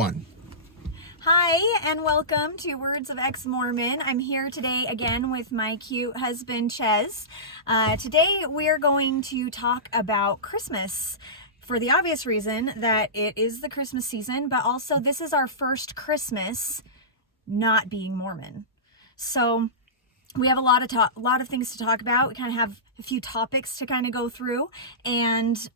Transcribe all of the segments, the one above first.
One. Hi, and welcome to Words of Ex-Mormon. I'm here today again with my cute husband, Ches. Today we are going to talk about Christmas for the obvious reason that it is the Christmas season, but also this is our first Christmas not being Mormon. So we have a lot of things to talk about. We kind of have a few topics to kind of go through, and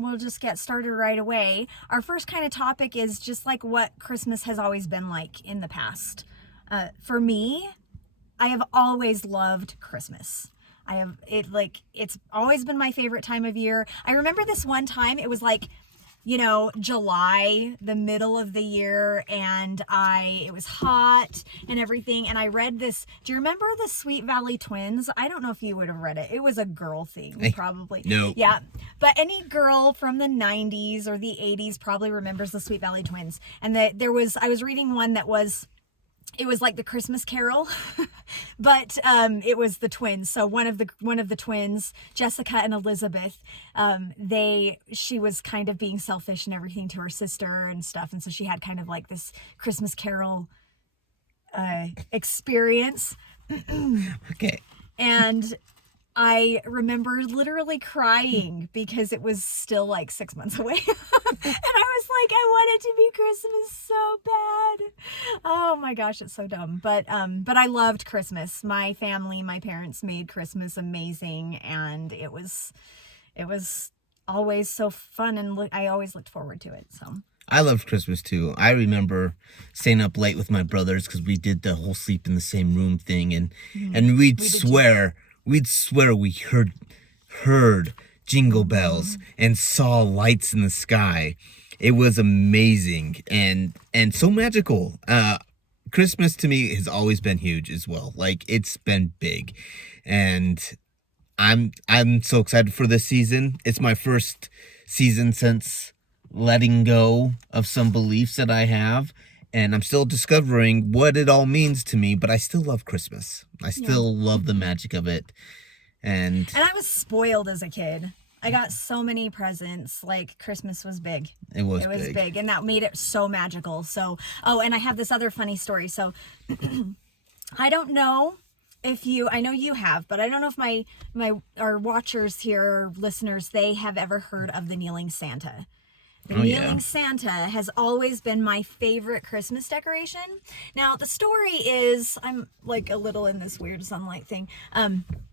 we'll just get started right away. Our first kind of topic is just like what Christmas has always been like in the past. For me, I have always loved Christmas. It's always been my favorite time of year. I remember this one time, it was like, July, the middle of the year, and it was hot and everything, and I read this. Do you remember the Sweet Valley Twins? I don't know if you would have read it. It was a girl thing, probably. No. Yeah, but any girl from the 90s or the 80s probably remembers the Sweet Valley Twins. And I was reading one that was, it was like the Christmas Carol, but it was the twins. So one of the twins, Jessica and Elizabeth, she was kind of being selfish and everything to her sister and stuff, and so she had kind of like this Christmas Carol experience. Okay. And I remember literally crying because it was still like 6 months away. And I was like, I want it to be Christmas so bad. Oh my gosh, it's so dumb. But I loved Christmas. My family, my parents made Christmas amazing, and it was always so fun, and I always looked forward to it. So I loved Christmas too. I remember staying up late with my brothers because we did the whole sleep in the same room thing, and we'd swear we heard jingle bells and saw lights in the sky. It was amazing and so magical. Christmas to me has always been huge as well. Like, it's been big, and I'm so excited for this season. It's my first season since letting go of some beliefs that I have, and I'm still discovering what it all means to me, but I still love Christmas. I still love the magic of it. And I was spoiled as a kid. I got so many presents. Like, Christmas was big. It was big, and that made it so magical. So, and I have this other funny story. So, I don't know if I know you have, but I don't know if our watchers here, listeners, they have ever heard of the Kneeling Santa. The Kneeling Santa has always been my favorite Christmas decoration. Now, the story is, I'm like a little in this weird sunlight thing.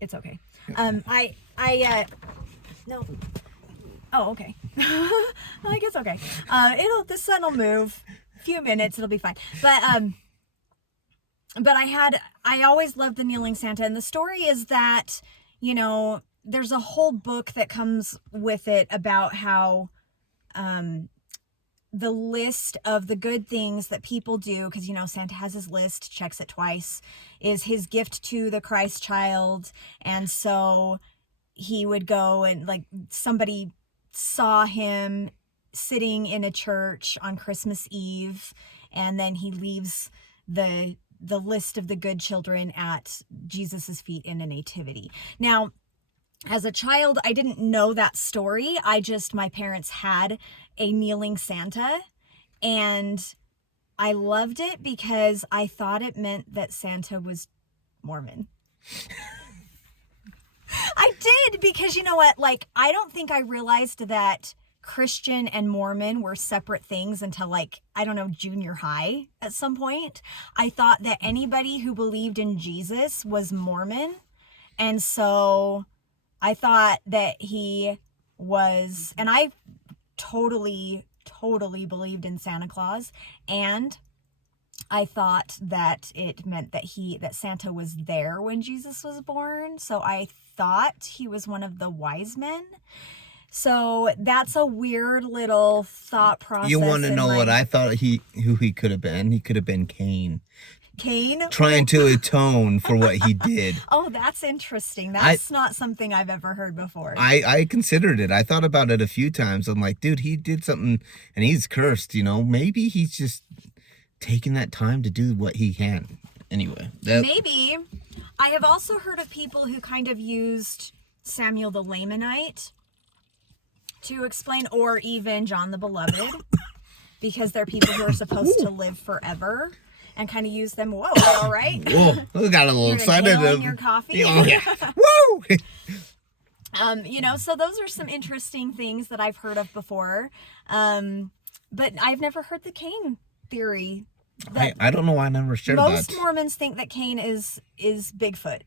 It's okay. No. Oh, okay. Like, it's okay. The sun will move. A few minutes, it'll be fine. But I always loved the Kneeling Santa, and the story is that, there's a whole book that comes with it about how, the list of the good things that people do, because Santa has his list, checks it twice, is his gift to the Christ child. And so he would go, and like, somebody saw him sitting in a church on Christmas Eve, and then he leaves the list of the good children at Jesus's feet in a nativity. Now, as a child, I didn't know that story. My parents had a kneeling Santa, and I loved it because I thought it meant that Santa was Mormon. I did, because you know what? Like, I don't think I realized that Christian and Mormon were separate things until, like, I don't know, junior high at some point. I thought that anybody who believed in Jesus was Mormon. And so I thought that he was, and I totally believed in Santa Claus, and I thought that it meant that Santa was there when Jesus was born. So I thought he was one of the wise men. So that's a weird little thought process. You want to know what I thought who he could have been? He could have been Cain. Cain? Trying to atone for what he did. Oh, that's interesting. That's not something I've ever heard before. I considered it. I thought about it a few times. I'm like, dude, he did something and he's cursed, Maybe he's just taking that time to do what he can. Anyway. Maybe. I have also heard of people who kind of used Samuel the Lamanite to explain, or even John the Beloved. because they're people who are supposed to live forever and kind of use them. Whoa, all right. Whoa, we got a little excited. Your coffee. Oh, yeah. Woo! So those are some interesting things that I've heard of before. But I've never heard the Cain theory. I don't know why I never shared that. Most Mormons think that Cain is Bigfoot.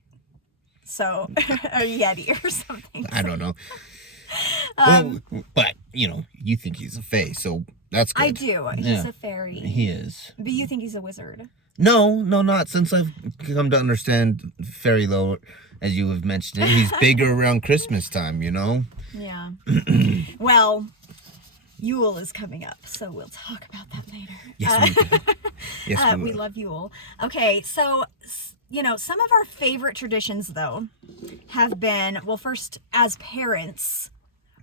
So, or Yeti or something. I don't know. But, you think he's a fae, so that's good. I do. He's a fairy. He is. But you think he's a wizard? No, not since I've come to understand fairy lore, as you have mentioned it. He's bigger around Christmas time, Yeah. Well, Yule is coming up, so we'll talk about that later. Yes, we do. Yes, we love Yule. Okay, so, some of our favorite traditions, though, have been, well, first, as parents,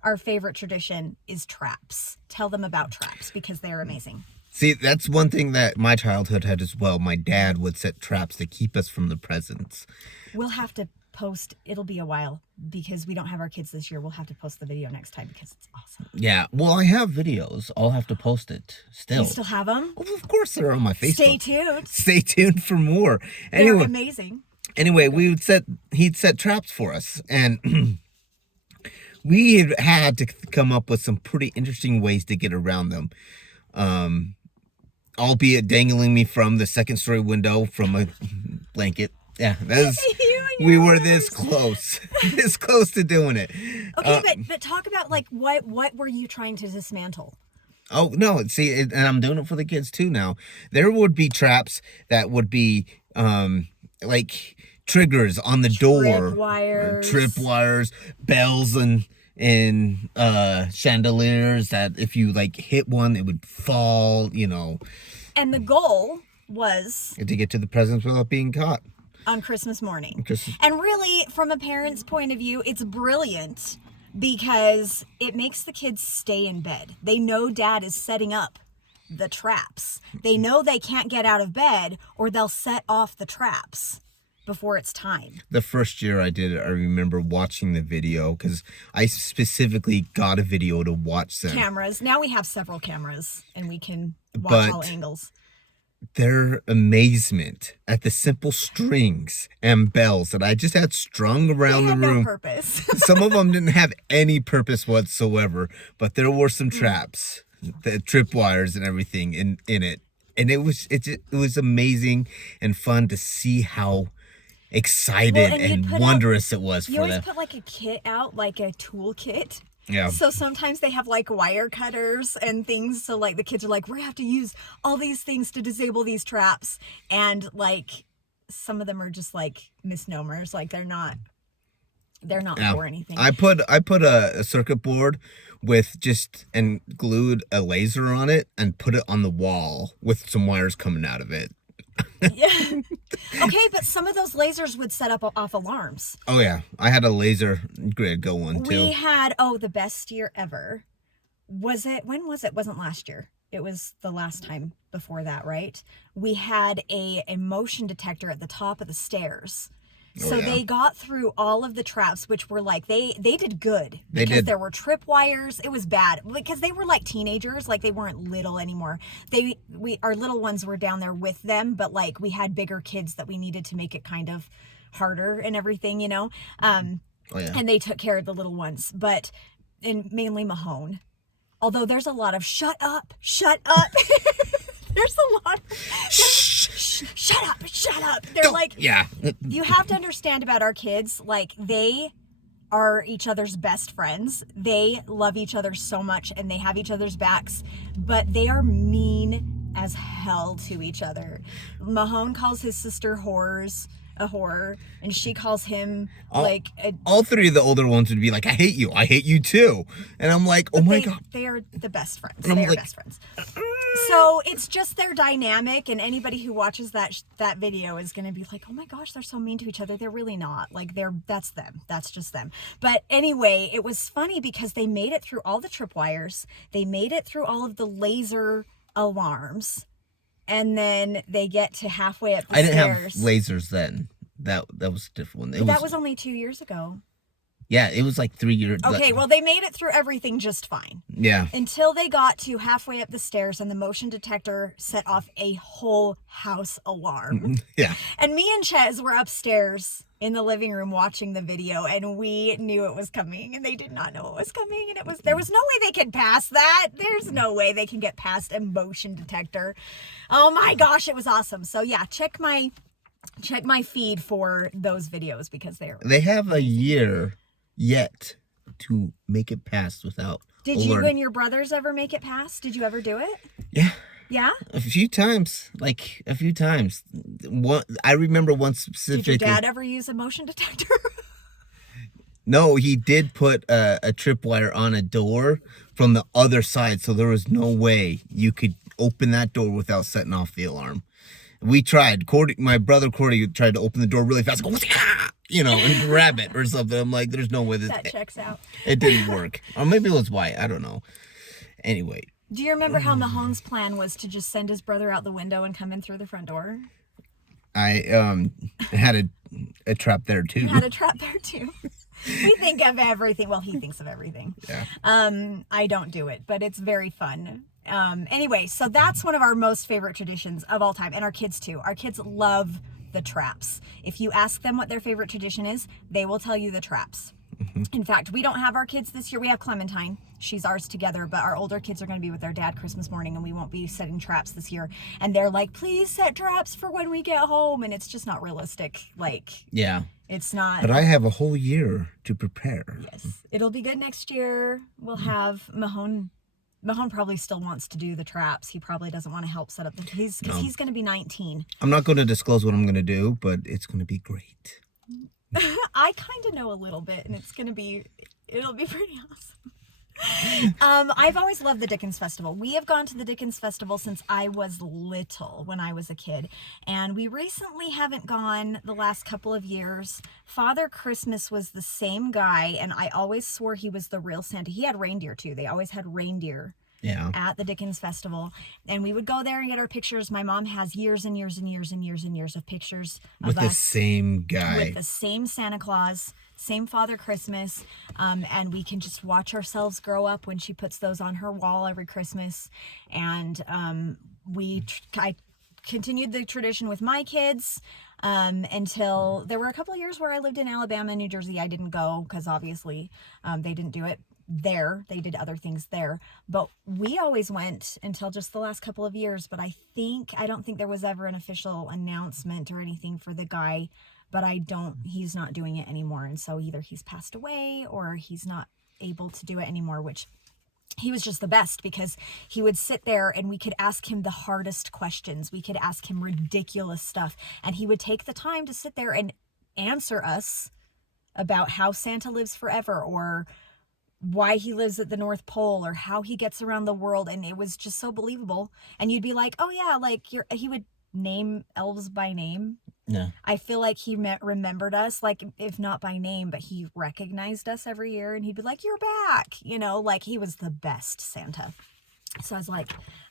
our favorite tradition is traps. Tell them about traps, because they're amazing. See, that's one thing that my childhood had as well. My dad would set traps to keep us from the presents. We'll have to post, it'll be a while, because we don't have our kids this year. We'll have to post the video next time, because it's awesome. Yeah, well, I have videos. I'll have to post it still. You still have them? Well, of course they're on my Facebook. Stay tuned. Stay tuned for more. Anyway, they're amazing. Anyway, he'd set traps for us, and we had to come up with some pretty interesting ways to get around them. Albeit dangling me from the second story window from a blanket. Yeah, we were this close to doing it. Okay, but talk about what were you trying to dismantle? Oh no! See, and I'm doing it for the kids too now. There would be traps that would be like triggers on the door, tripwires, bells, and chandeliers that if you hit one, it would fall. And the goal was to get to the presents without being caught. On Christmas morning. And really, from a parent's point of view, it's brilliant because it makes the kids stay in bed. They know dad is setting up the traps. They know they can't get out of bed or they'll set off the traps before it's time. The first year I did it, I remember watching the video because I specifically got a video to watch them. Cameras. Now we have several cameras and we can watch all angles. Their amazement at the simple strings and bells that I just had strung around the room. No purpose. Some of them didn't have any purpose whatsoever, but there were some traps, the tripwires and everything in it. And it was amazing and fun to see how excited and wondrous it was for them. You always put a kit out, like a tool kit. Yeah. So sometimes they have wire cutters and things. So the kids are we have to use all these things to disable these traps. And some of them are just misnomers. They're not for anything. I put a circuit board with and glued a laser on it and put it on the wall with some wires coming out of it. Yeah. Okay, but some of those lasers would set up off alarms. Oh yeah, I had a laser grid going too. We had the best year ever. Was it? When was it? Wasn't last year. It was the last time before that, right? We had a motion detector at the top of the stairs. So they got through all of the traps, which were they did good. Because there were tripwires. It was bad because they were teenagers. They weren't little anymore. Our little ones were down there with them, but we had bigger kids that we needed to make it kind of harder and everything, And they took care of the little ones, and mainly Mahone. Although there's a lot of shut up. There's a lot of shut up. They're you have to understand about our kids, they are each other's best friends. They love each other so much and they have each other's backs, but they are mean as hell to each other. Mahone calls his sister a whore, and she calls him all three of the older ones would be I hate you too, and I'm oh my god, they are the best friends. They are best friends. So it's just their dynamic, and anybody who watches that video is gonna be oh my gosh, they're so mean to each other. They're really not. That's them. That's just them. But anyway, it was funny because they made it through all the tripwires. They made it through all of the laser alarms. And then they get to halfway up the stairs. I didn't have lasers then. That was a different one. That was only 2 years ago. Yeah, it was like 3 years. Okay, well, they made it through everything just fine. Yeah. Until they got to halfway up the stairs and the motion detector set off a whole house alarm. Yeah. And me and Chez were upstairs in the living room watching the video, and we knew it was coming, and they did not know it was coming, and there was no way they could pass that. There's no way they can get past a motion detector. Oh my gosh, it was awesome. So yeah, check my feed for those videos because they have a year yet to make it past without Did you and your brothers ever make it past? Did you ever do it? Yeah. Yeah? A few times. I remember one specifically. Did your dad ever use a motion detector? No, he did put a tripwire on a door from the other side, so there was no way you could open that door without setting off the alarm. We tried. My brother Cordy tried to open the door really fast, and grab it or something. I'm like, there's no way that checks out. It didn't work. Or maybe it was white. I don't know. Anyway. Do you remember how Mahon's plan was to just send his brother out the window and come in through the front door? I had a trap there too. You had a trap there too. We think of everything. Well, he thinks of everything. Yeah. I don't do it, but it's very fun. Anyway, so that's one of our most favorite traditions of all time, and our kids too. Our kids love the traps. If you ask them what their favorite tradition is, they will tell you the traps. Mm-hmm. In fact, we don't have our kids this year. We have Clementine. She's ours together, but our older kids are going to be with their dad Christmas morning, and we won't be setting traps this year. And they're like, please set traps for when we get home. And it's just not realistic. Yeah. It's not. But I have a whole year to prepare. Yes. It'll be good next year. We'll have Mahon probably still wants to do the traps. He probably doesn't want to help set up he's going to be 19. I'm not going to disclose what I'm going to do, but it's going to be great. I kind of know a little bit, and it'll be pretty awesome. I've always loved the Dickens Festival. We have gone to the Dickens Festival since I was little, when I was a kid, and we recently haven't gone the last couple of years. Father Christmas was the same guy, and I always swore he was the real Santa. He had reindeer too. They always had reindeer. Yeah. At the Dickens Festival, and we would go there and get our pictures. My mom has years and years and years and years and years of pictures of with us, the same guy, with the same Santa Claus, same Father Christmas, and we can just watch ourselves grow up when she puts those on her wall every Christmas. And I continued the tradition with my kids until there were a couple of years where I lived in Alabama and New Jersey. I didn't go because obviously they didn't do it there. They did other things there, but we always went until just the last couple of years. But I don't think there was ever an official announcement or anything for the guy, but he's not doing it anymore. And so either he's passed away or he's not able to do it anymore, which he was just the best, because he would sit there and we could ask him the hardest questions. We could ask him ridiculous stuff, and he would take the time to sit there and answer us about how Santa lives forever, or why he lives at the North Pole, or how he gets around the world. And it was just so believable. And you'd be like, oh yeah, he would name elves by name. Yeah. I feel like he remembered us, if not by name, but he recognized us every year, and he'd be like, you're back. He was the best Santa. So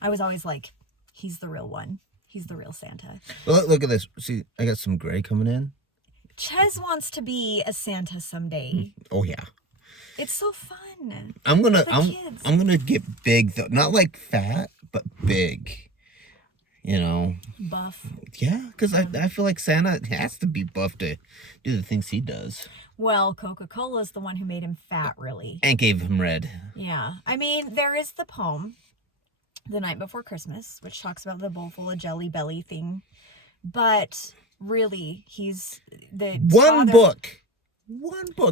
I was always like, he's the real one. He's the real Santa. Well, look at this. See, I got some gray coming in. Ches wants to be a Santa someday. Oh yeah. It's so fun. I'm gonna get big though, not like fat, but big. Buff. Yeah, because I feel like Santa has to be buff to do the things he does. Well, Coca-Cola is the one who made him fat, really. And gave him red. Yeah. I mean, there is the poem, The Night Before Christmas, which talks about the bowl full of jelly belly thing. But really, he's the One book.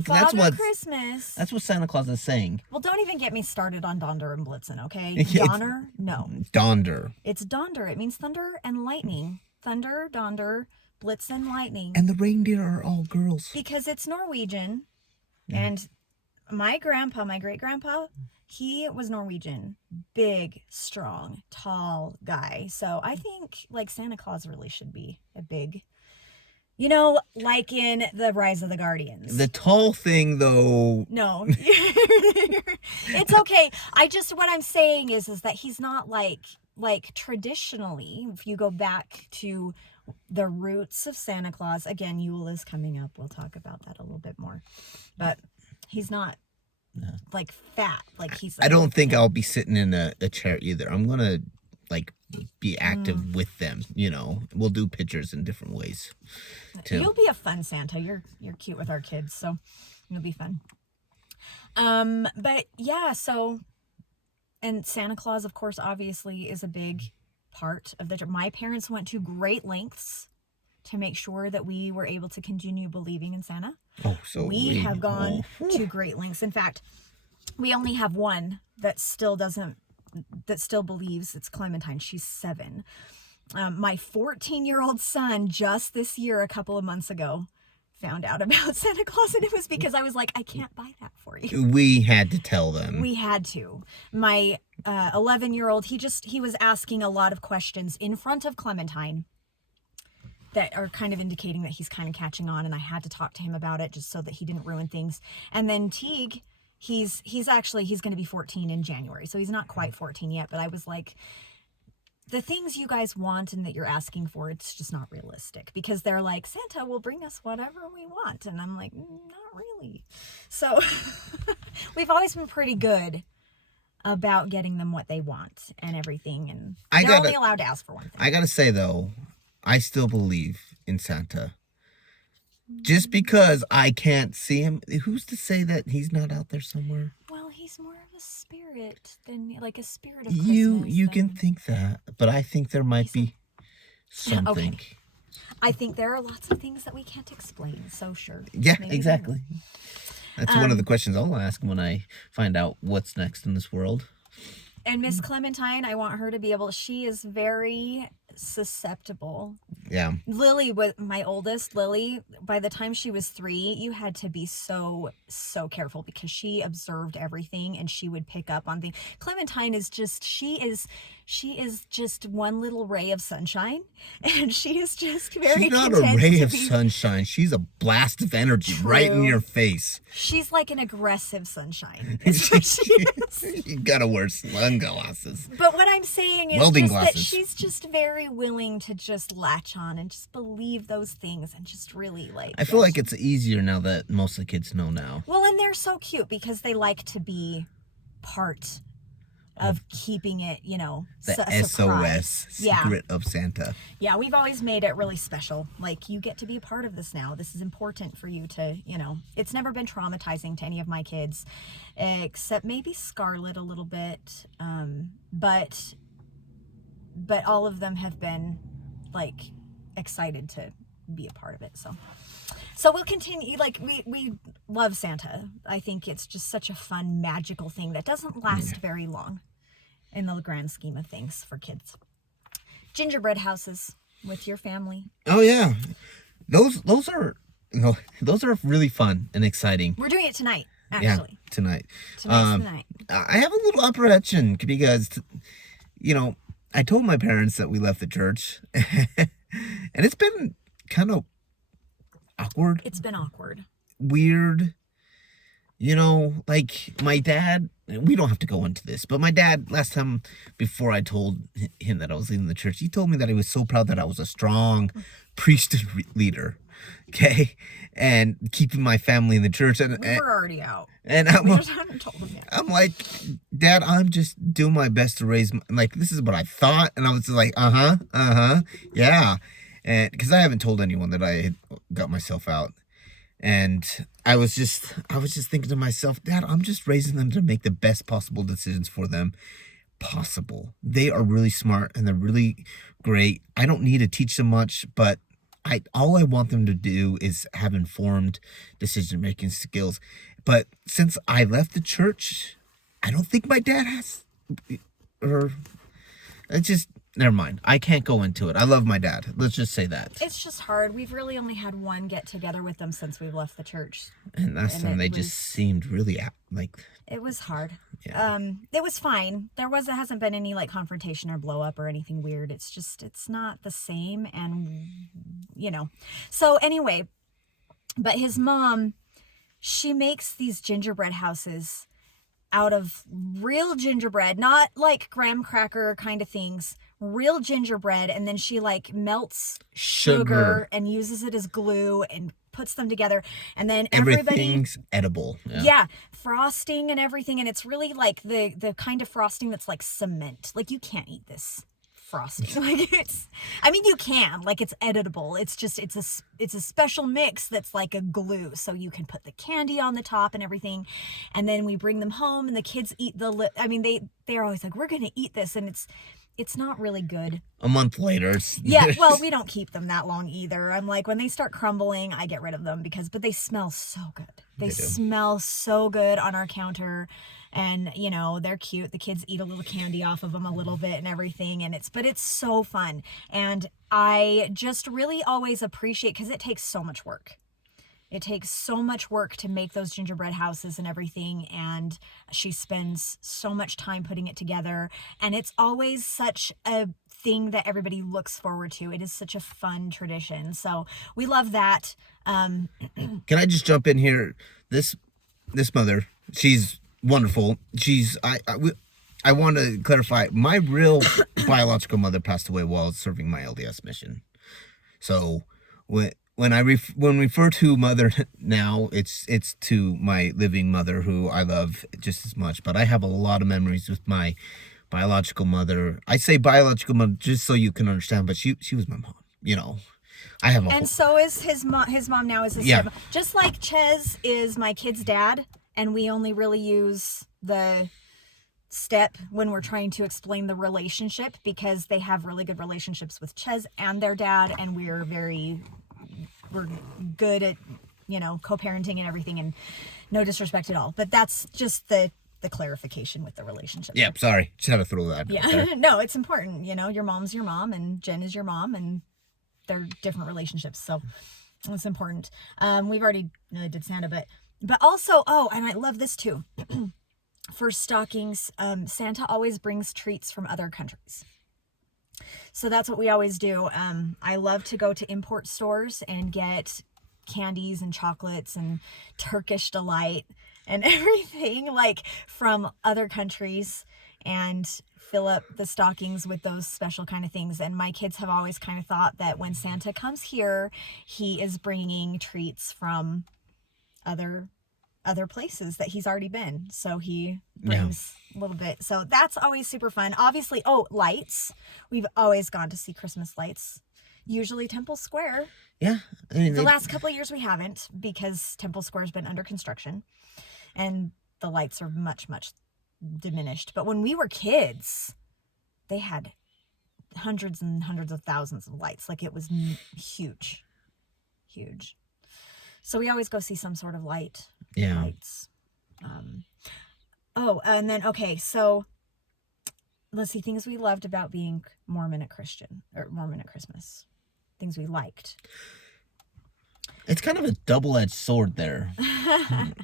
Father Christmas. That's what Santa Claus is saying. Well, don't even get me started on Donder and Blitzen, okay? Donner? No. Donder. It's Donder. It means thunder and lightning. Thunder, Donder, Blitzen, lightning. And the reindeer are all girls. Because it's Norwegian. Yeah. And my great-grandpa, he was Norwegian. Big, strong, tall guy. So I think, Santa Claus really should be a big... like in The Rise of the Guardians. The tall thing, though. No. It's okay. What I'm saying is that he's not like traditionally, if you go back to the roots of Santa Claus, again, Yule is coming up. We'll talk about that a little bit more. But He's not like fat. Like he's. I don't think I'll be sitting in a chair either. I'm gonna like be active with them. You know, we'll do pictures in different ways. Too. You'll be a fun Santa. You're cute with our kids, so it'll be fun. But yeah, so, and Santa Claus, of course, obviously is a big part of my parents went to great lengths to make sure that we were able to continue believing in Santa. Oh, so we have gone to great lengths. In fact, we only have one that still believes. It's Clementine. She's 7. My 14-year-old son just this year, a couple of months ago, found out about Santa Claus, and it was because I was like, I can't buy that for you. We had to tell them. We had to. My 11-year-old, he was asking a lot of questions in front of Clementine that are kind of indicating that he's kind of catching on, and I had to talk to him about it just so that he didn't ruin things. And then Teague, he's going to be 14 in January, so he's not quite 14 yet, but I was like, the things you guys want and that you're asking for, it's just not realistic, because they're like, Santa will bring us whatever we want. And I'm like, not really. So we've always been pretty good about getting them what they want and everything. And they're only allowed to ask for one thing. I gotta say though, I still believe in Santa. Just because I can't see him, who's to say that he's not out there somewhere? Well, he's more of a spirit than like a spirit of Christmas. You can think that, but I think there might be something. Okay. I think there are lots of things that we can't explain, so sure. Yeah, exactly. That's one of the questions I'll ask when I find out what's next in this world. And Miss Clementine, I want her to be able, she is very susceptible. Yeah. Lily, my oldest, Lily, by the time she was 3, you had to be so careful, because she observed everything and she would pick up on things. Clementine is just, she is just one little ray of sunshine, and she is just very She's not a ray of sunshine. She's a blast of energy right in your face. She's like an aggressive sunshine. Is what she is. You gotta wear sunglasses. But what I'm saying is that she's just very willing to just latch on and just believe those things and just really like. I feel like it's easier now that most of the kids know now. Well, and they're so cute because they like to be part of keeping it, you know, the SOS secret of Santa. Yeah, we've always made it really special. Like, you get to be a part of this now. This is important for you to, you know, it's never been traumatizing to any of my kids, except maybe Scarlett a little bit. But all of them have been like excited to be a part of it. So we'll continue. Like, we love Santa. I think it's just such a fun, magical thing that doesn't last very long in the grand scheme of things for kids. Gingerbread houses with your family. Oh yeah, those are really fun and exciting. We're doing it tonight, actually. Yeah, tonight. Tonight's the night. I have a little apprehension because, you know, I told my parents that we left the church, and it's been kind of awkward. It's been awkward. Weird. You know, like my dad, we don't have to go into this, but my dad, last time before I told him that I was leaving the church, he told me that he was so proud that I was a strong priesthood leader, okay? And keeping my family in the church. And we were already out. And we just hadn't told him yet. I'm like, Dad, I'm just doing my best to raise, like, this is what I thought. And I was just like, yeah. And because I haven't told anyone that I had got myself out. And I was just thinking to myself, Dad, I'm just raising them to make the best possible decisions for them possible. They are really smart and they're really great. I don't need to teach them much, but all I want them to do is have informed decision-making skills. But since I left the church, I don't think my dad has, or it's just, never mind. I can't go into it. I love my dad. Let's just say that. It's just hard. We've really only had one get together with them since we've left the church. And last time they just seemed really like. It was hard. Yeah. It was fine. It hasn't been any like confrontation or blow up or anything weird. It's just, it's not the same. And, you know, so anyway, but his mom, she makes these gingerbread houses out of real gingerbread, not like graham cracker kind of things, real gingerbread. And then she like melts sugar and uses it as glue and puts them together, and then everybody, everything's edible. yeah, frosting and everything, and it's really like the kind of frosting that's like cement. Like, you can't eat this frosting. Like, I mean, you can, like, it's editable. It's just it's a special mix that's like a glue, so you can put the candy on the top and everything. And then we bring them home, and the kids eat I mean, they're always like, we're gonna eat this, and it's not really good. A month later. Yeah, well, we don't keep them that long either. I'm like, when they start crumbling, I get rid of them but they smell so good. They smell so good on our counter, and you know, they're cute. The kids eat a little candy off of them a little bit and everything, and it's so fun. And I just really always appreciate, because it takes so much work. It takes so much work to make those gingerbread houses and everything, and she spends so much time putting it together, and it's always such a thing that everybody looks forward to. It is such a fun tradition, so we love that. Can I just jump in here? This mother, she's wonderful. I want to clarify, my real biological mother passed away while serving my LDS mission. So when I refer to mother now, it's to my living mother, who I love just as much. But I have a lot of memories with my biological mother. I say biological mother just so you can understand, but she was my mom. You know, I have and so is his mom. His mom now is his stepmom. Just like Ches is my kid's dad, and we only really use the step when we're trying to explain the relationship, because they have really good relationships with Ches and their dad, and we're good at, you know, co-parenting and everything, and no disrespect at all, but that's just the clarification with the relationship. Yeah, sorry, just had to throw that. Yeah. No, it's important, you know, your mom's your mom and Jen is your mom, and they're different relationships, so it's important. We've already did Santa, but also, and I love this too. For stockings, Santa always brings treats from other countries. So that's what we always do. I love to go to import stores and get candies and chocolates and Turkish delight and everything, like, from other countries, and fill up the stockings with those special kind of things. And my kids have always kind of thought that when Santa comes here, he is bringing treats from other places that he's already been, so he brings a little bit. So that's always super fun. Obviously, lights, we've always gone to see Christmas lights, usually Temple Square. I mean, the last couple of years we haven't, because Temple Square's been under construction and the lights are much diminished. But when we were kids, they had hundreds and hundreds of thousands of lights. Like, it was huge. So we always go see some sort of lights. And then, okay, so let's see, things we loved about being Mormon at Christmas. Things we liked. It's kind of a double-edged sword there.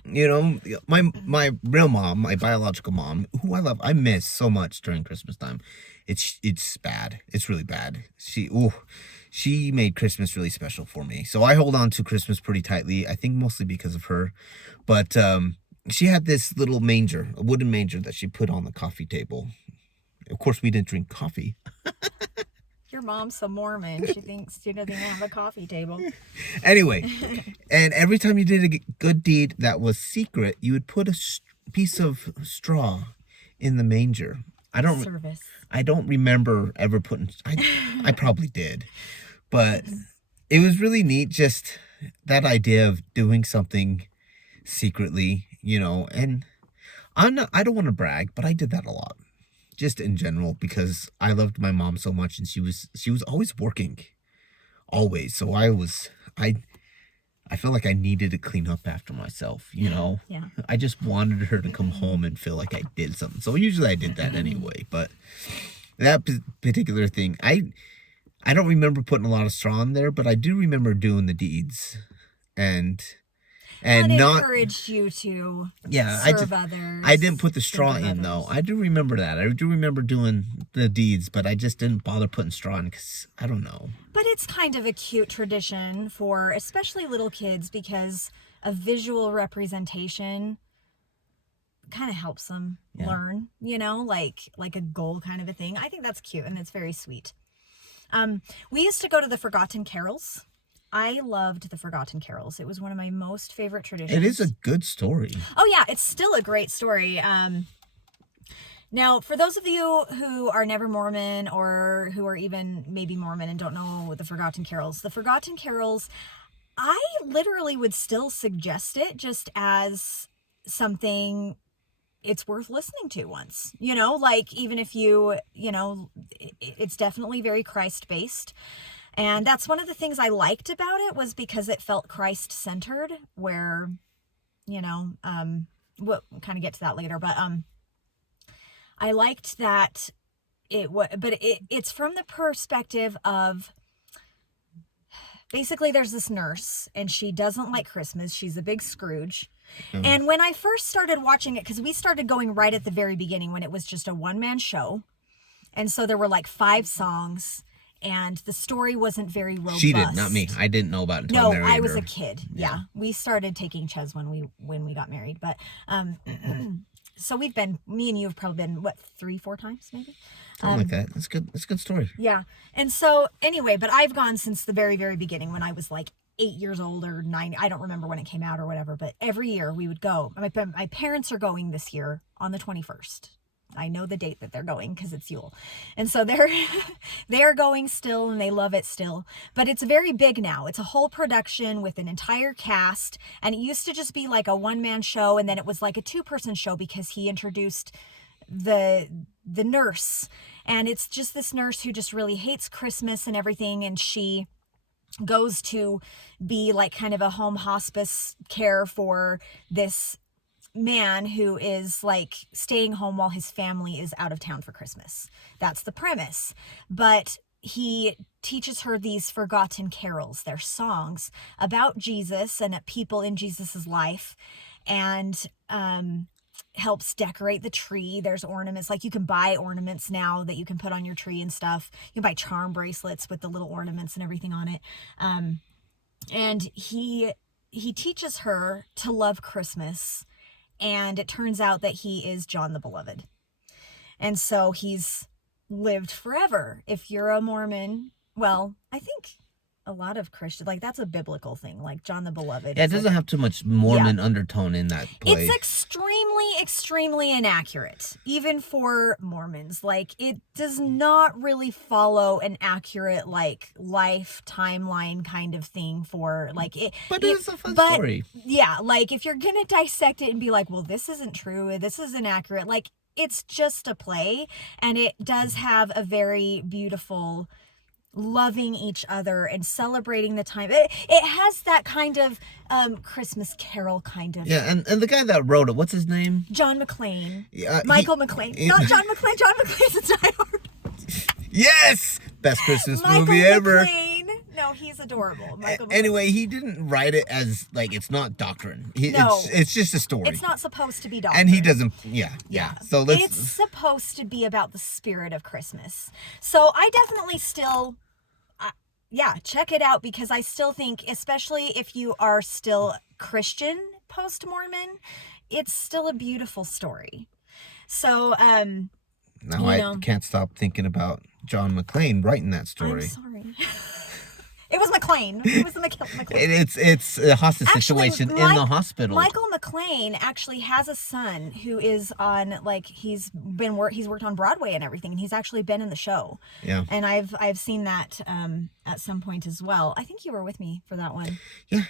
You know, my real mom, my biological mom, who I love, I miss so much during Christmas time. It's bad. It's really bad. She made Christmas really special for me. So I hold on to Christmas pretty tightly, I think mostly because of her. But she had this little manger, a wooden manger that she put on the coffee table. Of course, we didn't drink coffee. Your mom's a Mormon. She thinks she doesn't have a coffee table. Anyway, and every time you did a good deed that was secret, you would put a piece of straw in the manger. I don't remember ever putting. I probably did, but it was really neat. Just that idea of doing something secretly, you know. And I don't want to brag, but I did that a lot, just in general, because I loved my mom so much, and she was always working, always. So I felt like I needed to clean up after myself, you know? Yeah. I just wanted her to come home and feel like I did something. So usually I did that anyway. But that particular thing, I don't remember putting a lot of straw in there, but I do remember doing the deeds. And not encouraged you to serve others. I didn't put the straw in, though. I do remember that. I do remember doing the deeds, but I just didn't bother putting straw in because I don't know. But it's kind of a cute tradition for especially little kids, because a visual representation kind of helps them learn, you know, like a goal kind of a thing. I think that's cute, and it's very sweet. We used to go to the Forgotten Carols I loved the Forgotten Carols. It was one of my most favorite traditions. It is a good story. Oh yeah, it's still a great story. Now, for those of you who are never Mormon or who are even maybe Mormon and don't know the Forgotten Carols, I literally would still suggest it just as something it's worth listening to once. Like even if it's definitely very Christ-based. And that's one of the things I liked about it was because it felt Christ-centered, where, we'll kind of get to that later, but I liked that it's from the perspective of, basically there's this nurse and she doesn't like Christmas. She's a big Scrooge. Mm-hmm. And when I first started watching it, because we started going right at the very beginning when it was just a one-man show. And so there were like 5 songs and the story wasn't very robust. She did, not me. I didn't know about it until I married her. No, I was a kid. Yeah. We started taking Ches when we got married. But so me and you have probably been, 3-4 times maybe? Something like that. That's good. That's a good story. Yeah. And so anyway, but I've gone since the very, very beginning when I was like 8 years old or 9. I don't remember when it came out or whatever, but every year we would go. My parents are going this year on the 21st. I know the date that they're going because it's Yule. And so they're going still and they love it still. But it's very big now. It's a whole production with an entire cast. And it used to just be like a one-man show. And then it was like a 2-person show because he introduced the nurse. And it's just this nurse who just really hates Christmas and everything. And she goes to be like kind of a home hospice care for this man who is like staying home while his family is out of town for Christmas. That's the premise. But he teaches her these forgotten carols. They're songs about Jesus and people in Jesus's life, and helps decorate the tree. There's ornaments, like you can buy ornaments now that you can put on your tree and stuff. You can buy charm bracelets with the little ornaments and everything on it. And he teaches her to love Christmas. And it turns out that he is John the Beloved. And so he's lived forever. If you're a Mormon, well, I think a lot of Christians, like that's a biblical thing, like John the Beloved. Yeah, it doesn't have too much Mormon undertone in that play. It's extremely inaccurate, even for Mormons. Like, it does not really follow an accurate, like, life timeline kind of thing for, like, it. But it's a fun story. Yeah, like, if you're gonna dissect it and be like, well, this isn't true, this is inaccurate, like, it's just a play, and it does have a very beautiful loving each other and celebrating the time. It has that kind of Christmas carol kind of. Yeah, and the guy that wrote it, what's his name? John McClane. Michael McClane. Not John McClane. John McClane's a diehard. Yes! Best Christmas Michael movie ever. McClane. No, he's adorable. Anyway, he didn't write it as, like, it's not doctrine. No. It's just a story. It's not supposed to be doctrine. And he doesn't, yeah. So it's supposed to be about the spirit of Christmas. So I definitely still, check it out, because I still think, especially if you are still Christian post-Mormon, it's still a beautiful story. So, now I can't stop thinking about John McClane writing that story. I'm sorry. It was McClane. It was the McClane. It's a hostage situation in the hospital. Michael McClane actually has a son who is on, like, he's worked on Broadway and everything, and he's actually been in the show. Yeah. And I've seen that at some point as well. I think you were with me for that one. Yeah.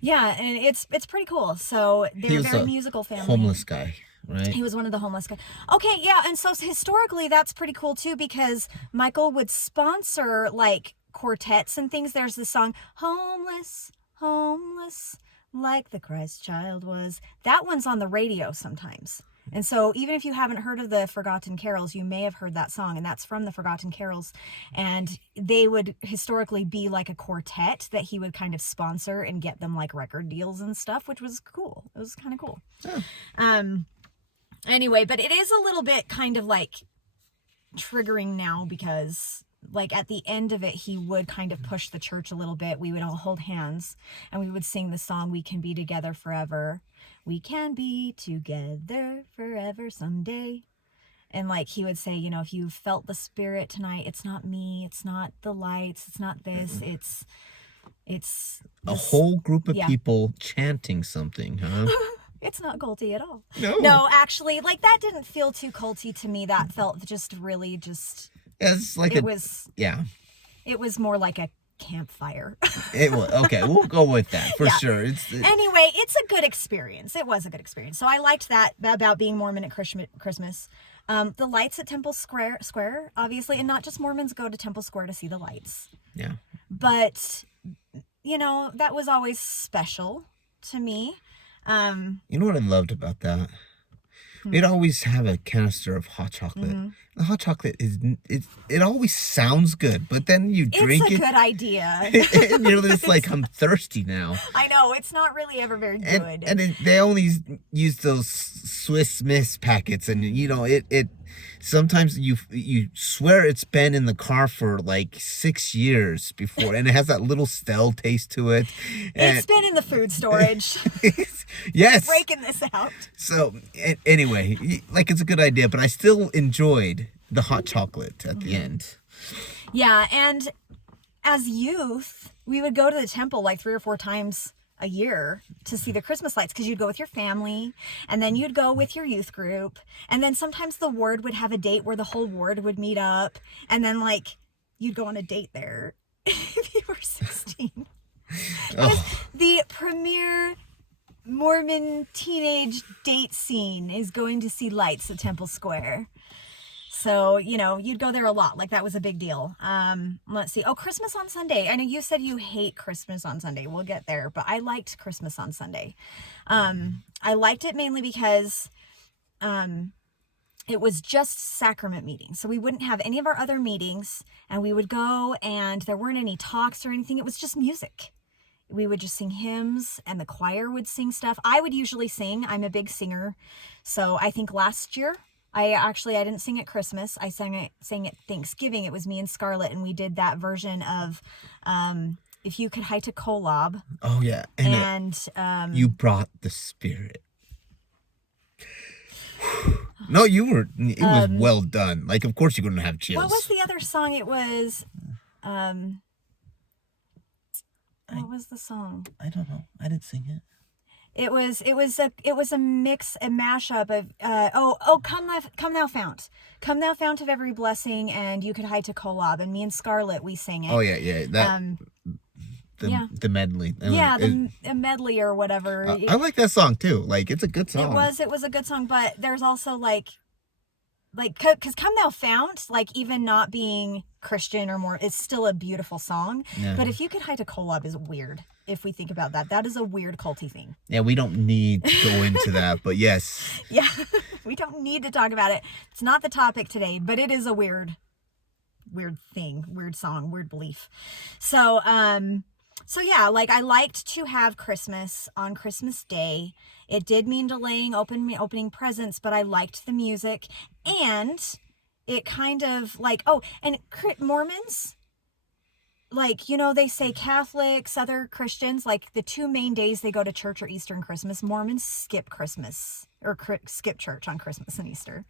Yeah, and it's pretty cool. So they're a very musical family. Homeless guy. Right. He was one of the homeless guys. Okay, yeah, and so historically that's pretty cool too, because Michael would sponsor, like, quartets and things. There's the song Homeless, Homeless, like the Christ child was. That one's on the radio sometimes. And so even if you haven't heard of the Forgotten Carols, you may have heard that song, and that's from the Forgotten Carols. And they would historically be like a quartet that he would kind of sponsor and get them like record deals and stuff, which was cool. It was kind of cool. Yeah. Anyway, but it is a little bit kind of like triggering now, because like at the end of it, he would kind of push the church a little bit. We would all hold hands and we would sing the song, "We Can Be Together Forever." We can be together forever someday. And like he would say, you know, if you felt the spirit tonight, it's not me, it's not the lights, it's not this, it's It's A whole group of yeah. people chanting something, huh? It's not culty at all. No. No, actually, like that didn't feel too culty to me. That felt just really just. It's like it was. yeah. It was more like a campfire. It was okay. We'll go with that for Yeah. sure. Anyway, it's a good experience. It was a good experience. So I liked that about being Mormon at Christmas. The lights at Temple Square, obviously, and not just Mormons go to Temple Square to see the lights. Yeah. But that was always special to me. You know what I loved about that? We'd always have a canister of hot chocolate. Mm-hmm. The hot chocolate it always sounds good, but then you drink it. It's a good idea. And you're just like, I'm thirsty now. I know, it's not really ever very good. And they only use those Swiss Miss packets, and it sometimes you swear it's been in the car for like 6 years before, and it has that little stale taste to it. It's been in the food storage. Yes. Breaking this out. So anyway, like it's a good idea, but I still enjoyed the hot chocolate at the end. Yeah, and as youth, we would go to the temple like 3 or 4 times a year to see the Christmas lights, because you'd go with your family, and then you'd go with your youth group, and then sometimes the ward would have a date where the whole ward would meet up, and then like you'd go on a date there if you were 16. The premier Mormon teenage date scene is going to see lights at Temple Square. So, you'd go there a lot. Like, that was a big deal. Let's see. Oh, Christmas on Sunday. I know you said you hate Christmas on Sunday. We'll get there. But I liked Christmas on Sunday. I liked it mainly because it was just sacrament meetings. So we wouldn't have any of our other meetings. And we would go, and there weren't any talks or anything. It was just music. We would just sing hymns, and the choir would sing stuff. I would usually sing. I'm a big singer. So I think last year, I didn't sing at Christmas. I sang at Thanksgiving. It was me and Scarlett, and we did that version of If You Could Hike a Kolob. Oh, yeah. And you brought the spirit. No, it was well done. Like, of course you're going to have chills. What was the other song? It was, what was the song? I don't know. I didn't sing it. It was a mix, a mashup of Come Thou Fount of Every Blessing, and You Could Hike a Kolob, and me and Scarlett, we sang it. Oh yeah, the medley. A medley or whatever. I like that song too. Like, it's a good song. It was a good song, but there's also like because Come Thou Fount, like, even not being Christian or more, it's still a beautiful song. Yeah. But If You Could Hike a Kolob is weird. If we think about that, that is a weird culty thing. Yeah, we don't need to go into that, but yes. Yeah, we don't need to talk about it. It's not the topic today, but it is a weird thing, weird song, weird belief. So yeah, like, I liked to have Christmas on Christmas Day. It did mean delaying opening presents, but I liked the music, and it kind of like, and Mormons, like, they say Catholics, other Christians, like, the 2 main days they go to church are Easter and Christmas. Mormons skip Christmas, or skip church on Christmas and Easter.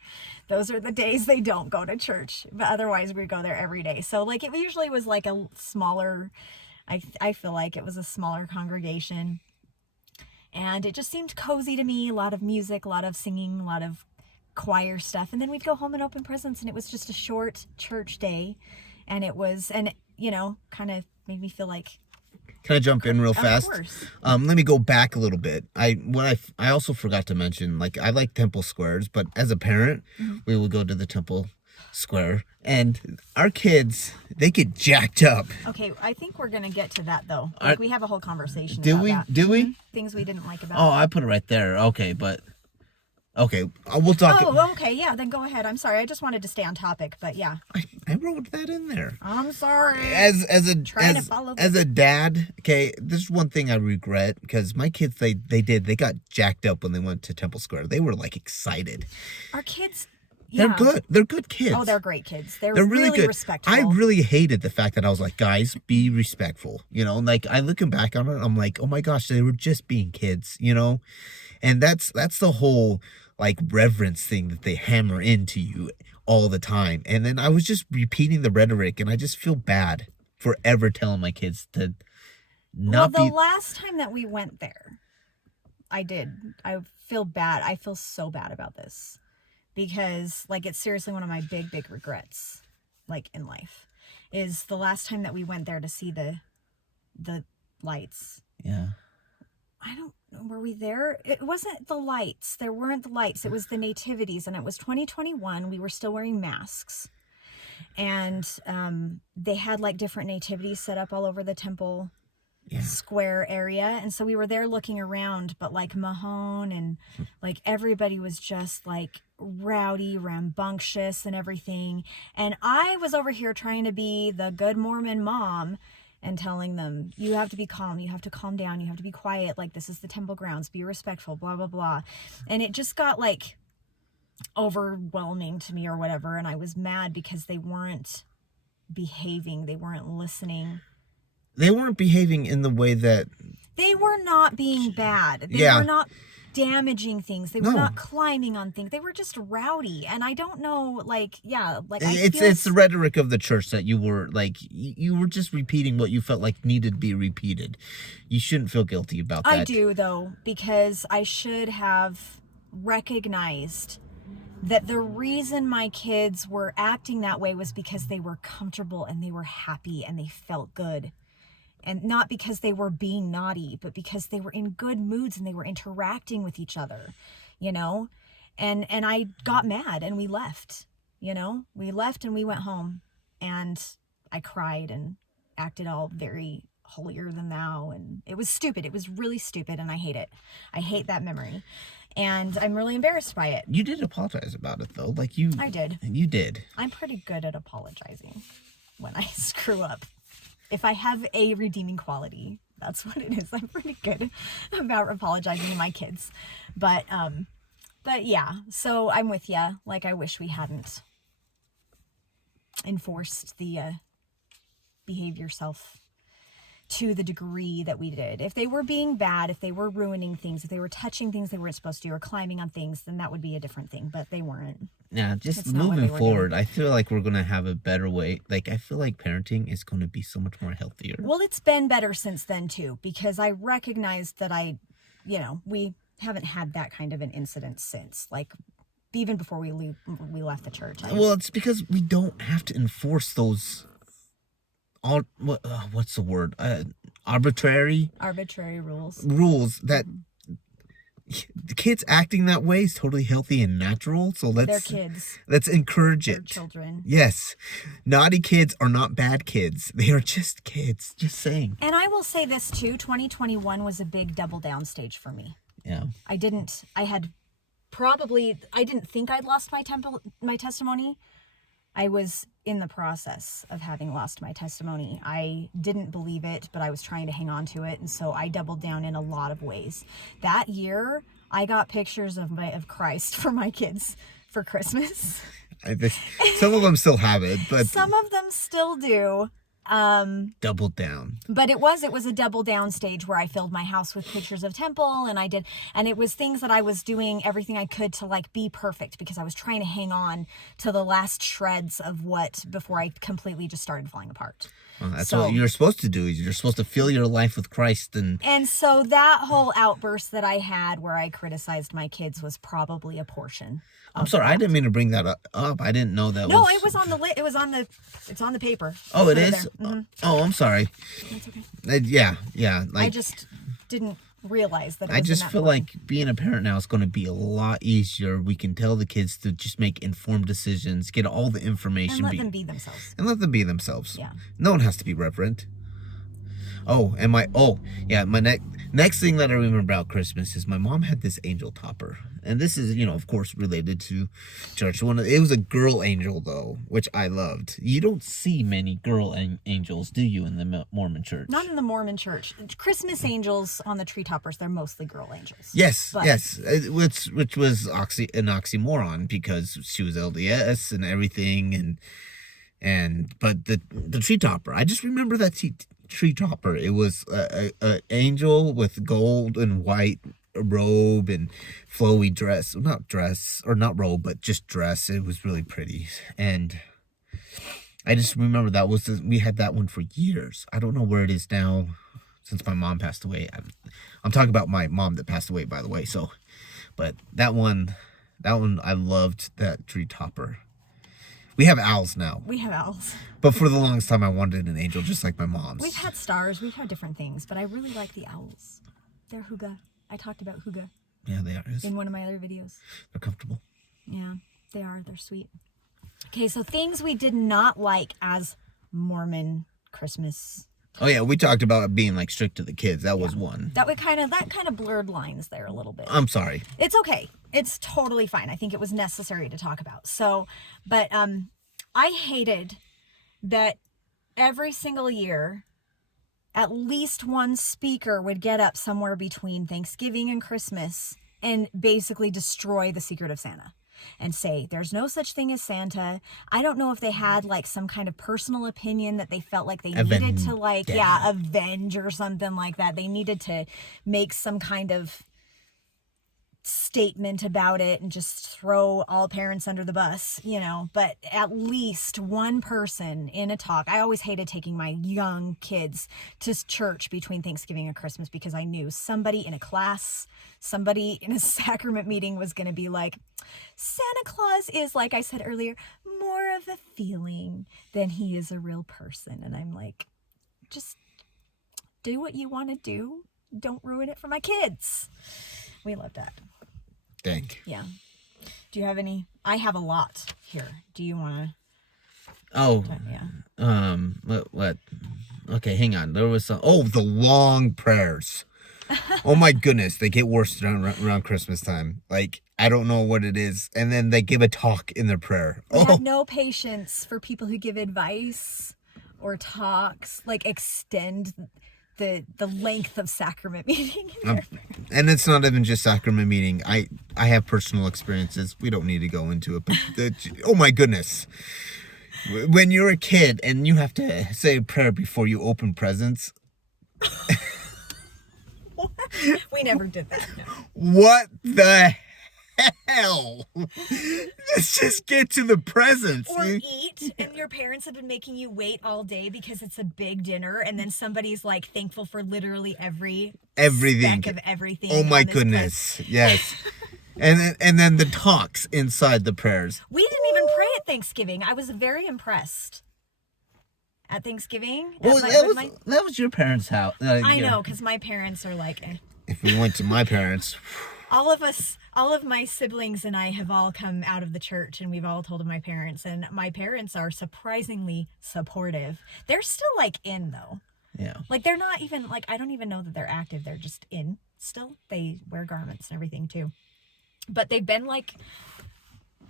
Those are the days they don't go to church, but otherwise we go there every day. So, like, it usually was like a smaller, I feel like it was a smaller congregation, and it just seemed cozy to me. A lot of music, a lot of singing, a lot of choir stuff, and then we'd go home and open presents, and it was just a short church day, and it was, and kind of made me feel like. Can I jump in real fast? Of course. Let me go back a little bit. I also forgot to mention, like, I like temple squares, but as a parent, we would go to the temple square, and our kids, they get jacked up. Okay, I think we're gonna get to that though. Like, we have a whole conversation. Do about we? That. Do we? Things we didn't like about. Oh, I put it right there. Okay, but. Okay, we'll talk. Oh, okay, yeah, then go ahead. I'm sorry, I just wanted to stay on topic, but yeah. I wrote that in there. I'm sorry. As a dad, okay, this is one thing I regret, because my kids, they got jacked up when they went to Temple Square. They were like excited. Our kids, yeah. They're good. They're good kids. Oh, they're great kids. They're really good. Respectful. I really hated the fact that I was like, guys, be respectful. Like, I looking back on it, I'm like, oh my gosh, they were just being kids, and that's the whole, like, reverence thing that they hammer into you all the time. And then I was just repeating the rhetoric, and I just feel bad for ever telling my kids to not the be. last time that we went there, I feel bad. I feel so bad about this because like it's seriously one of my big regrets like in life is the last time that we went there to see the lights. Yeah. I don't know. Were we there? It wasn't the lights. There weren't the lights. It was the nativities, and it was 2021. We were still wearing masks, and they had like different nativities set up all over the temple square area, and so we were there looking around. But like Mahone and like everybody was just like rowdy, rambunctious, and everything. And I was over here trying to be the good Mormon mom. And telling them, you have to be calm, you have to calm down, you have to be quiet, like this is the temple grounds, be respectful, blah, blah, blah. And it just got like overwhelming to me or whatever. And I was mad because they weren't behaving, they weren't listening. They weren't behaving in the way that... They were not being bad. They were not damaging things. They were not climbing on things. They were just rowdy. And I don't know, it's the rhetoric of the church that you were like, you were just repeating what you felt like needed to be repeated. You shouldn't feel guilty about that. I do though, because I should have recognized that the reason my kids were acting that way was because they were comfortable and they were happy and they felt good. And not because they were being naughty, but because they were in good moods and they were interacting with each other, you know? And I got mad and we left, you know? We left and we went home and I cried and acted all very holier than thou. And it was stupid. It was really stupid and I hate it. I hate that memory. And I'm really embarrassed by it. You did apologize about it though. I did. You did. I'm pretty good at apologizing when I screw up. If I have a redeeming quality, that's what it is. I'm pretty good about apologizing to my kids. But yeah, so I'm with you. Like, I wish we hadn't enforced the behave yourself to the degree that we did. If they were being bad, if they were ruining things, if they were touching things they weren't supposed to, or climbing on things, then that would be a different thing. But they weren't. Yeah, just moving forward, I feel like we're going to have a better way. Like, I feel like parenting is going to be so much more healthier. Well, it's been better since then, too, because I recognized that we haven't had that kind of an incident since, like, even before we left the church. Well, it's because we don't have to enforce those... what's the word? Arbitrary rules that the kids acting that way is totally healthy and natural. So they're kids. Let's encourage they're it. Children. Yes, naughty kids are not bad kids. They are just kids. Just saying. And I will say this too: 2021 was a big double down stage for me. Yeah. I didn't think I'd lost my testimony. I was in the process of having lost my testimony. I didn't believe it, but I was trying to hang on to it. And so I doubled down in a lot of ways. That year, I got pictures of Christ for my kids for Christmas. Some of them still have it, but... Some of them still do. Double down. But it was a double down stage where I filled my house with pictures of temple and it was things that I was doing everything I could to like be perfect because I was trying to hang on to the last shreds of before I completely just started falling apart. Well, that's what you're supposed to do. You're supposed to fill your life with Christ. And so that whole outburst that I had where I criticized my kids was probably a portion. I'm sorry, I didn't mean to bring that up. I didn't know that. No, it was on the it's on the paper. Oh, it is? Mm-hmm. Oh, I'm sorry. That's okay. Yeah. I just didn't realize that. I just feel like being a parent now is going to be a lot easier. We can tell the kids to just make informed decisions, get all the information. And let them be themselves. Yeah. Yeah. No one has to be reverent. My next thing that I remember about Christmas is my mom had this angel topper. And this is, of course, related to church. It was a girl angel, though, which I loved. You don't see many girl angels, do you, in the Mormon church? Not in the Mormon church. Christmas angels on the tree toppers, they're mostly girl angels. Yes. Which was an oxymoron because she was LDS and everything. But the tree topper, I just remember that tree topper. It was an angel with gold and white robe and flowy dress. Not robe, but just dress. It was really pretty. And I just remember we had that one for years. I don't know where it is now. since my mom passed away. I'm talking about my mom that passed away, by the way. So, but that one, I loved that tree topper. We have owls now. We have owls. But for the longest time, I wanted an angel just like my mom's. We've had stars. We've had different things. But I really like the owls. They're hygge. I talked about hygge. Yeah, they are. In one of my other videos. They're comfortable. Yeah, they are. They're sweet. Okay, so things we did not like as Mormon Christmas. Oh yeah, we talked about being like strict to the kids. That was one. That kind of blurred lines there a little bit. I'm sorry. It's okay. It's totally fine. I think it was necessary to talk about. So, but I hated that every single year, at least one speaker would get up somewhere between Thanksgiving and Christmas and basically destroy the secret of Santa and say, there's no such thing as Santa. I don't know if they had like some kind of personal opinion that they felt like they needed to like, avenge or something like that. They needed to make some kind of statement about it and just throw all parents under the bus, but at least one person in a talk. I always hated taking my young kids to church between Thanksgiving and Christmas because I knew somebody in a class, somebody in a sacrament meeting was going to be like, Santa Claus is, like I said earlier, more of a feeling than he is a real person. And I'm like, just do what you want to do. Don't ruin it for my kids. We love that. Dang. Yeah. Do you have any? I have a lot here. Do you want to? Oh. Yeah. What? Okay, hang on. There was some. Oh, the long prayers. Oh my goodness, they get worse around Christmas time. Like, I don't know what it is, and then they give a talk in their prayer. I have no patience for people who give advice or talks, like extend the length of sacrament meeting. And it's not even just sacrament meeting. I have personal experiences. We don't need to go into it. But oh my goodness. When you're a kid and you have to say a prayer before you open presents. We never did that. No. What the hell? Let's just get to the presents. Or eat, and your parents have been making you wait all day because it's a big dinner, and then somebody's like thankful for literally everything speck of everything. Oh my goodness. Yes. And then the talks inside the prayers. We didn't even pray at Thanksgiving. I was very impressed. At Thanksgiving? Well, that was your parents' house. I know, because my parents are like... If we went to my parents... All of my siblings and I have all come out of the church, and we've all told my parents, and my parents are surprisingly supportive. They're still, like, in, though. Yeah. Like, they're not even, like, I don't even know that they're active. They're just in still. They wear garments and everything, too. But they've been, like...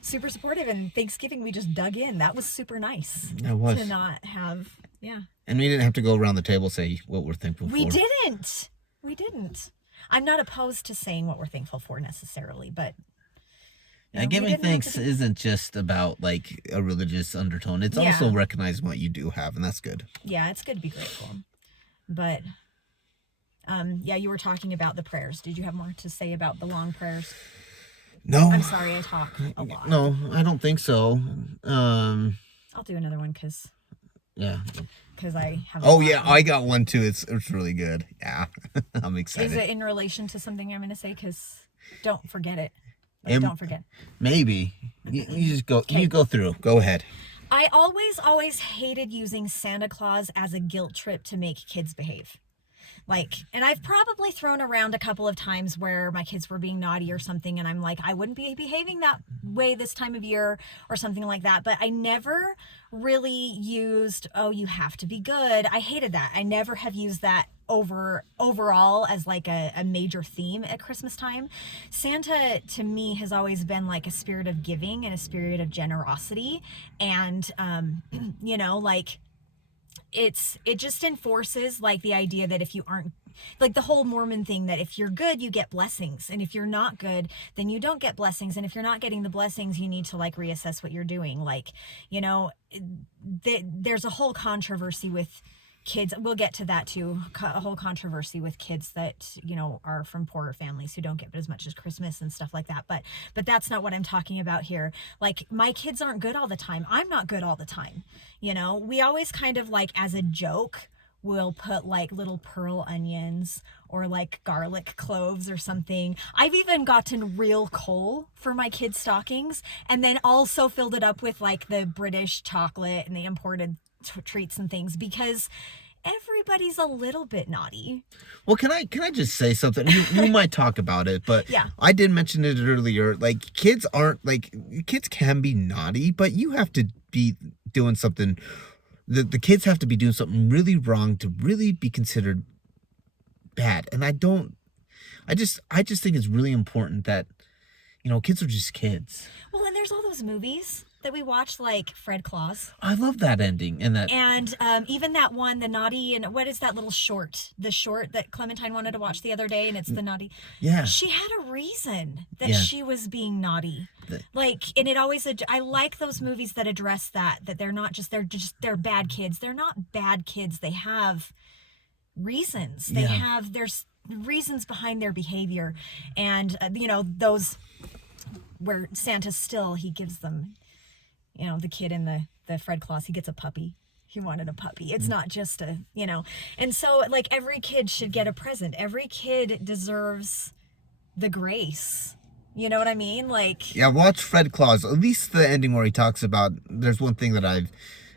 super supportive, and Thanksgiving we just dug in. That was super nice. That was. To not have, yeah. And we didn't have to go around the table say what we're thankful for. We didn't. I'm not opposed to saying what we're thankful for necessarily, but... giving thanks isn't just about like a religious undertone. It's also recognizing what you do have, and that's good. Yeah, it's good to be grateful. But, you were talking about the prayers. Did you have more to say about the long prayers? No. I'm sorry, I talk a lot. No, I don't think so. I'll do another one because... Yeah. Because I have... Oh, yeah, I got one too. It's really good. Yeah, I'm excited. Is it in relation to something I'm going to say? Because don't forget it. Don't forget. Maybe. You just go. Okay. You go through. Go ahead. I always hated using Santa Claus as a guilt trip to make kids behave. And I've probably thrown around a couple of times where my kids were being naughty or something, and I'm like, I wouldn't be behaving that way this time of year or something like that. But I never really used, oh, you have to be good. I hated that. I never have used that overall as like a major theme at Christmas time. Santa to me has always been like a spirit of giving and a spirit of generosity. And, it just enforces like the idea that if you aren't, like the whole Mormon thing, that if you're good, you get blessings, and if you're not good, then you don't get blessings, and if you're not getting the blessings, you need to like reassess what you're doing. There's a whole controversy with kids. We'll get to that too. A whole controversy with kids that, are from poorer families who don't get as much as Christmas and stuff like that. But that's not what I'm talking about here. Like, my kids aren't good all the time. I'm not good all the time. We always kind of like, as a joke, will put like little pearl onions or like garlic cloves or something. I've even gotten real coal for my kids' stockings, and then also filled it up with like the British chocolate and the imported treats and things, because everybody's a little bit naughty. Well, can I just say something? You might talk about it, but Yeah. I did mention it earlier. Like, kids can be naughty, but you have to be doing something. The kids have to be doing something really wrong to really be considered bad. And I just think it's really important that, kids are just kids. Well, and there's all those movies that we watched, like Fred Claus. I love that ending and that. And even that one, the naughty, and what is that little short? The short that Clementine wanted to watch the other day, and it's the naughty. Yeah. She had a reason that she was being naughty. And it always, I like those movies that address that they're not just, they're bad kids. They're not bad kids. They have reasons. There's reasons behind their behavior. And, those where Santa still, he gives them, the kid in the Fred Claus, he gets a puppy. He wanted a puppy. It's not just and so like every kid should get a present. Every kid deserves the grace. You know what I mean? Like, yeah, watch Fred Claus. At least the ending where he talks about, there's one thing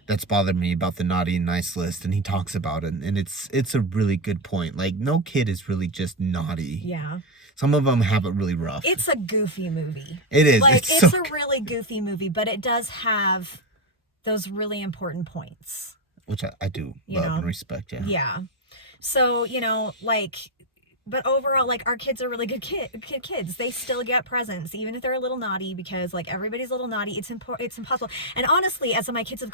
that's bothered me about the naughty and nice list, and he talks about it, and it's a really good point. Like, no kid is really just naughty. Yeah. Some of them have it really rough. It's a goofy movie. It is. Like, it's a really goofy movie, but it does have those really important points. Which I do love and respect, yeah. Yeah. So, but overall, like, our kids are really good kids. They still get presents, even if they're a little naughty, because, like, everybody's a little naughty. It's impossible. And honestly, as my kids have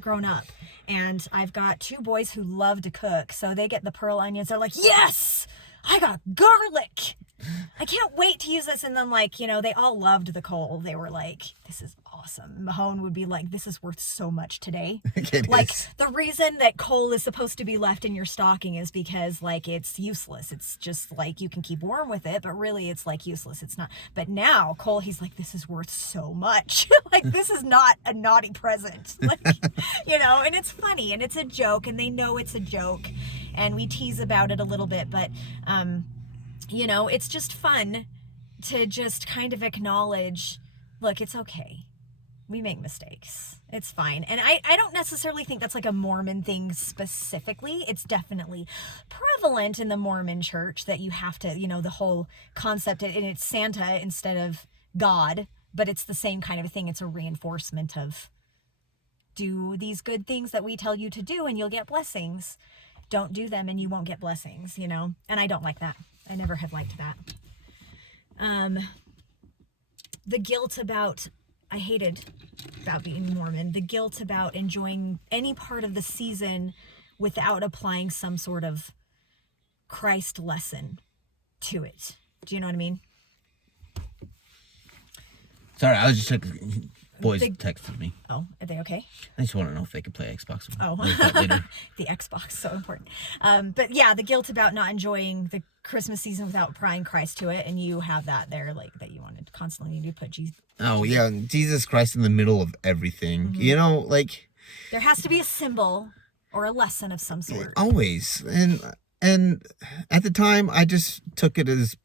grown up, and I've got 2 boys who love to cook, so they get the pearl onions. They're like, yes! I got garlic. I can't wait to use this. And then, like, they all loved the coal. They were like, this is awesome. Mahone would be like, this is worth so much today. Like, the reason that coal is supposed to be left in your stocking is because, like, it's useless. It's just like, you can keep warm with it, but really it's like useless. It's not. But now coal, he's like, this is worth so much. Like, this is not a naughty present. Like, and it's funny and it's a joke, and they know it's a joke. And we tease about it a little bit, but, it's just fun to just kind of acknowledge, look, it's okay. We make mistakes. It's fine. And I don't necessarily think that's like a Mormon thing specifically. It's definitely prevalent in the Mormon church that you have to, the whole concept, and it's Santa instead of God, but it's the same kind of a thing. It's a reinforcement of, do these good things that we tell you to do and you'll get blessings. Don't do them and you won't get blessings, and I don't like that. I never have liked that. The guilt I hated about being Mormon, the guilt about enjoying any part of the season without applying some sort of Christ lesson to it. Do you know what I mean? Sorry, I was just checking. Boys texted me. Oh, are they okay? I just want to know if they could play Xbox. Oh, later. The Xbox, so important. But yeah, the guilt about not enjoying the Christmas season without applying Christ to it, and you have that there, like, that you wanted constantly to put Jesus. Oh yeah, Jesus Christ in the middle of everything. Mm-hmm. Like, there has to be a symbol or a lesson of some sort. Always, and at the time, I just took it as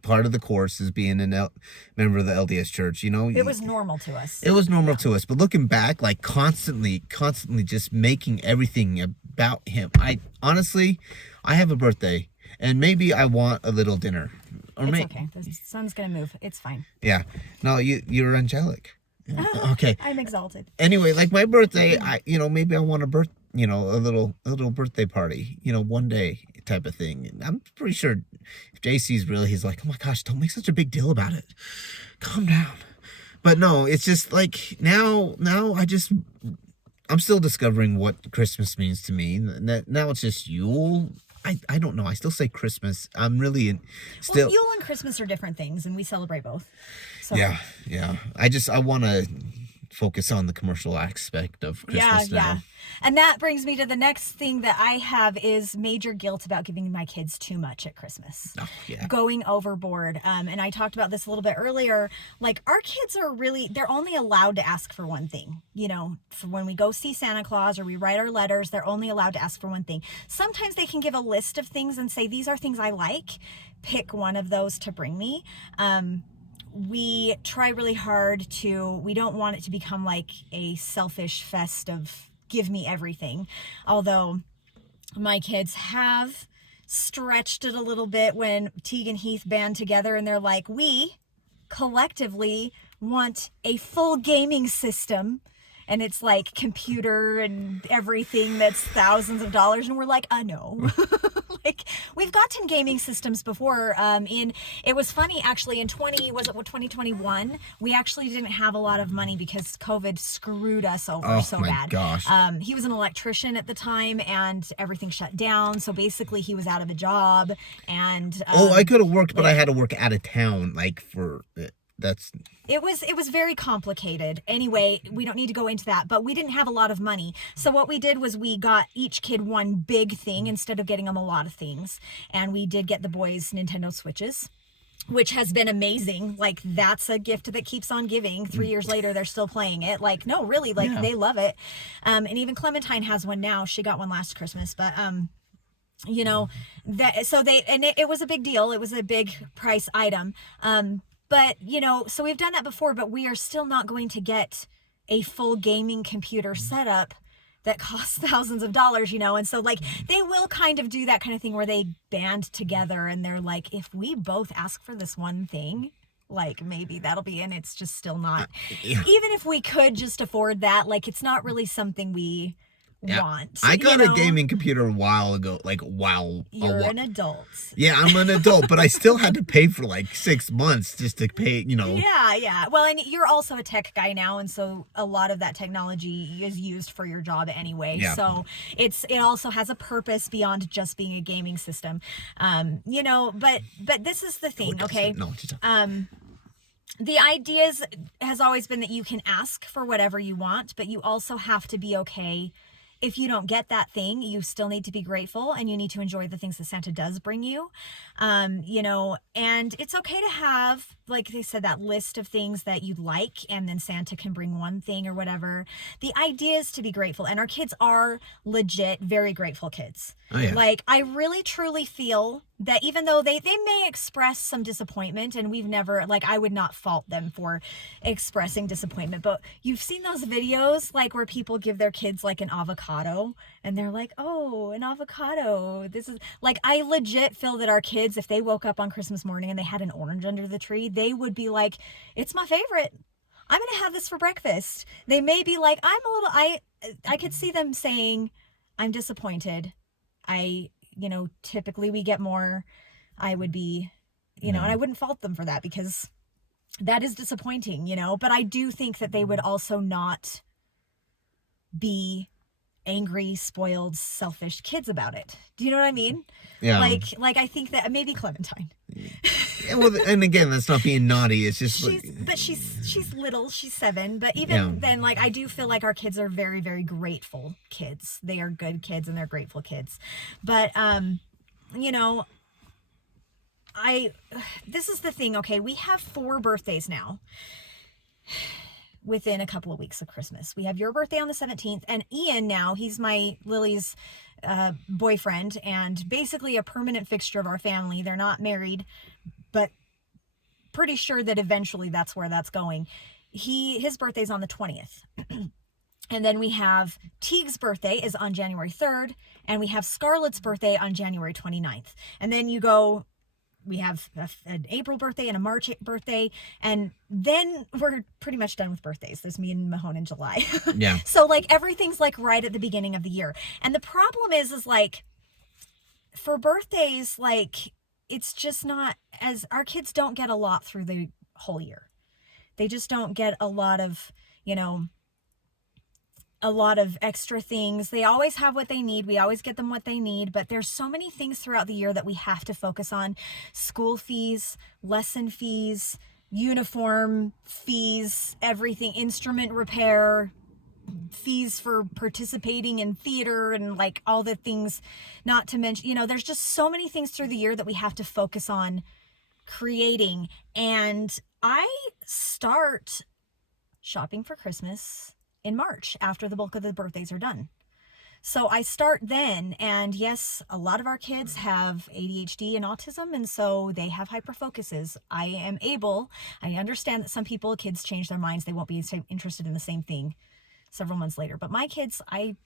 part of the course as being a member of the LDS church. It was normal to us. It was normal to us, but looking back, like, constantly just making everything about him. I have a birthday, and maybe I want a little dinner. Or it's okay. The sun's gonna move. It's fine. Yeah. No, you're angelic. Okay. I'm exalted. Anyway, like, my birthday, maybe I want a little birthday party, one day type of thing. And I'm pretty sure if JC's really, he's like, oh my gosh, don't make such a big deal about it. Calm down. But no, it's just like, now I'm still discovering what Christmas means to me. Now it's just Yule. I don't know. I still say Christmas. I'm really still. Well, Yule and Christmas are different things, and we celebrate both. So. Yeah. I want to focus on the commercial aspect of Christmas now. Yeah. And that brings me to the next thing that I have is major guilt about giving my kids too much at Christmas. Oh, yeah. Going overboard. And I talked about this a little bit earlier. Like, our kids are really, they're only allowed to ask for one thing. You know, for when we go see Santa Claus or we write our letters, they're only allowed to ask for one thing. Sometimes they can give a list of things and say, these are things I like. Pick one of those to bring me. We try really hard we don't want it to become like a selfish fest of give me everything. Although my kids have stretched it a little bit when Teague and Heath band together and they're like, we collectively want a full gaming system. And it's like computer and everything that's thousands of dollars. And we're like, no. Like, we've gotten gaming systems before. It was funny, actually, in 2021, we actually didn't have a lot of money because COVID screwed us over so bad. Gosh. He was an electrician at the time and everything shut down. So basically he was out of a job and... I could have worked, but I had to work out of town, like, for... It was very complicated. Anyway, we don't need to go into that, but we didn't have a lot of money. So what we did was we got each kid one big thing instead of getting them a lot of things. And we did get the boys Nintendo Switches, which has been amazing. Like, that's a gift that keeps on giving. 3 years later, they're still playing it. Like, no, really, like, they love it. And even Clementine has one now. She got one last Christmas, but, you know, it was a big deal. It was a big price item. But, you know, so we've done that before, but we are still not going to get a full gaming computer setup that costs thousands of dollars, you know? And so, like, they will kind of do that kind of thing where they band together and they're like, if we both ask for this one thing, like, maybe that'll be, and it's just still not, even if we could just afford that, like, it's not really something we want. I got a gaming computer a while ago, You're an adult. Yeah, I'm an adult, but I still had to pay for like 6 months just to pay, you know. Yeah. Well, and you're also a tech guy now, and so a lot of that technology is used for your job anyway. Yeah. So it also has a purpose beyond just being a gaming system. You know, but this is the thing, okay? No, just the idea has always been that you can ask for whatever you want, but you also have to be okay. If you don't get that thing, you still need to be grateful and you need to enjoy the things that Santa does bring you. You know, and it's okay to have, like they said, that list of things that you'd like, and then Santa can bring one thing or whatever. The idea is to be grateful, and our kids are legit very grateful kids. Oh, yeah. Like, I really truly feel that even though they may express some disappointment, and we've never, like, I would not fault them for expressing disappointment, but you've seen those videos, like, where people give their kids, like, an avocado, and they're like, oh, an avocado. This is, like, I legit feel that our kids, if they woke up on Christmas morning and they had an orange under the tree, they would be like, it's my favorite. I'm going to have this for breakfast. They may be like, I could see them saying, I'm disappointed. You know, typically we get more. I would be, you know, and I wouldn't fault them for that because that is disappointing, you know, but I do think that they would also not be angry, spoiled, selfish kids about it. Do you know what I mean? Yeah. Like I think that maybe Clementine. Yeah, well, and again, that's not being naughty. It's just she's little. She's 7. But even then, like, I do feel like our kids are very, very grateful kids. They are good kids and they're grateful kids. But you know, this is the thing. Okay, we have 4 birthdays now. Within a couple of weeks of Christmas. We have your birthday on the 17th, and Ian now, he's Lily's boyfriend and basically a permanent fixture of our family. They're not married, but pretty sure that eventually that's where that's going. His birthday's on the 20th. And then we have Teague's birthday is on January 3rd, and we have Scarlett's birthday on January 29th. And then we have an April birthday and a March birthday, and then we're pretty much done with birthdays. There's me and Mahone in July. Yeah. So, like, everything's, like, right at the beginning of the year. And the problem is like, for birthdays, like, it's just not our kids don't get a lot through the whole year. They just don't get a lot of, you know, a lot of extra things. They always have what they need. We always get them what they need, but there's so many things throughout the year that we have to focus on. School fees, lesson fees, uniform fees, everything, instrument repair, fees for participating in theater, and like all the things, not to mention, you know, there's just so many things through the year that we have to focus on creating. And I start shopping for Christmas in March after the bulk of the birthdays are done. So I start then, and yes, a lot of our kids have ADHD and autism, and so they have hyperfocuses. I understand that some people, kids change their minds, they won't be interested in the same thing several months later. But my kids, I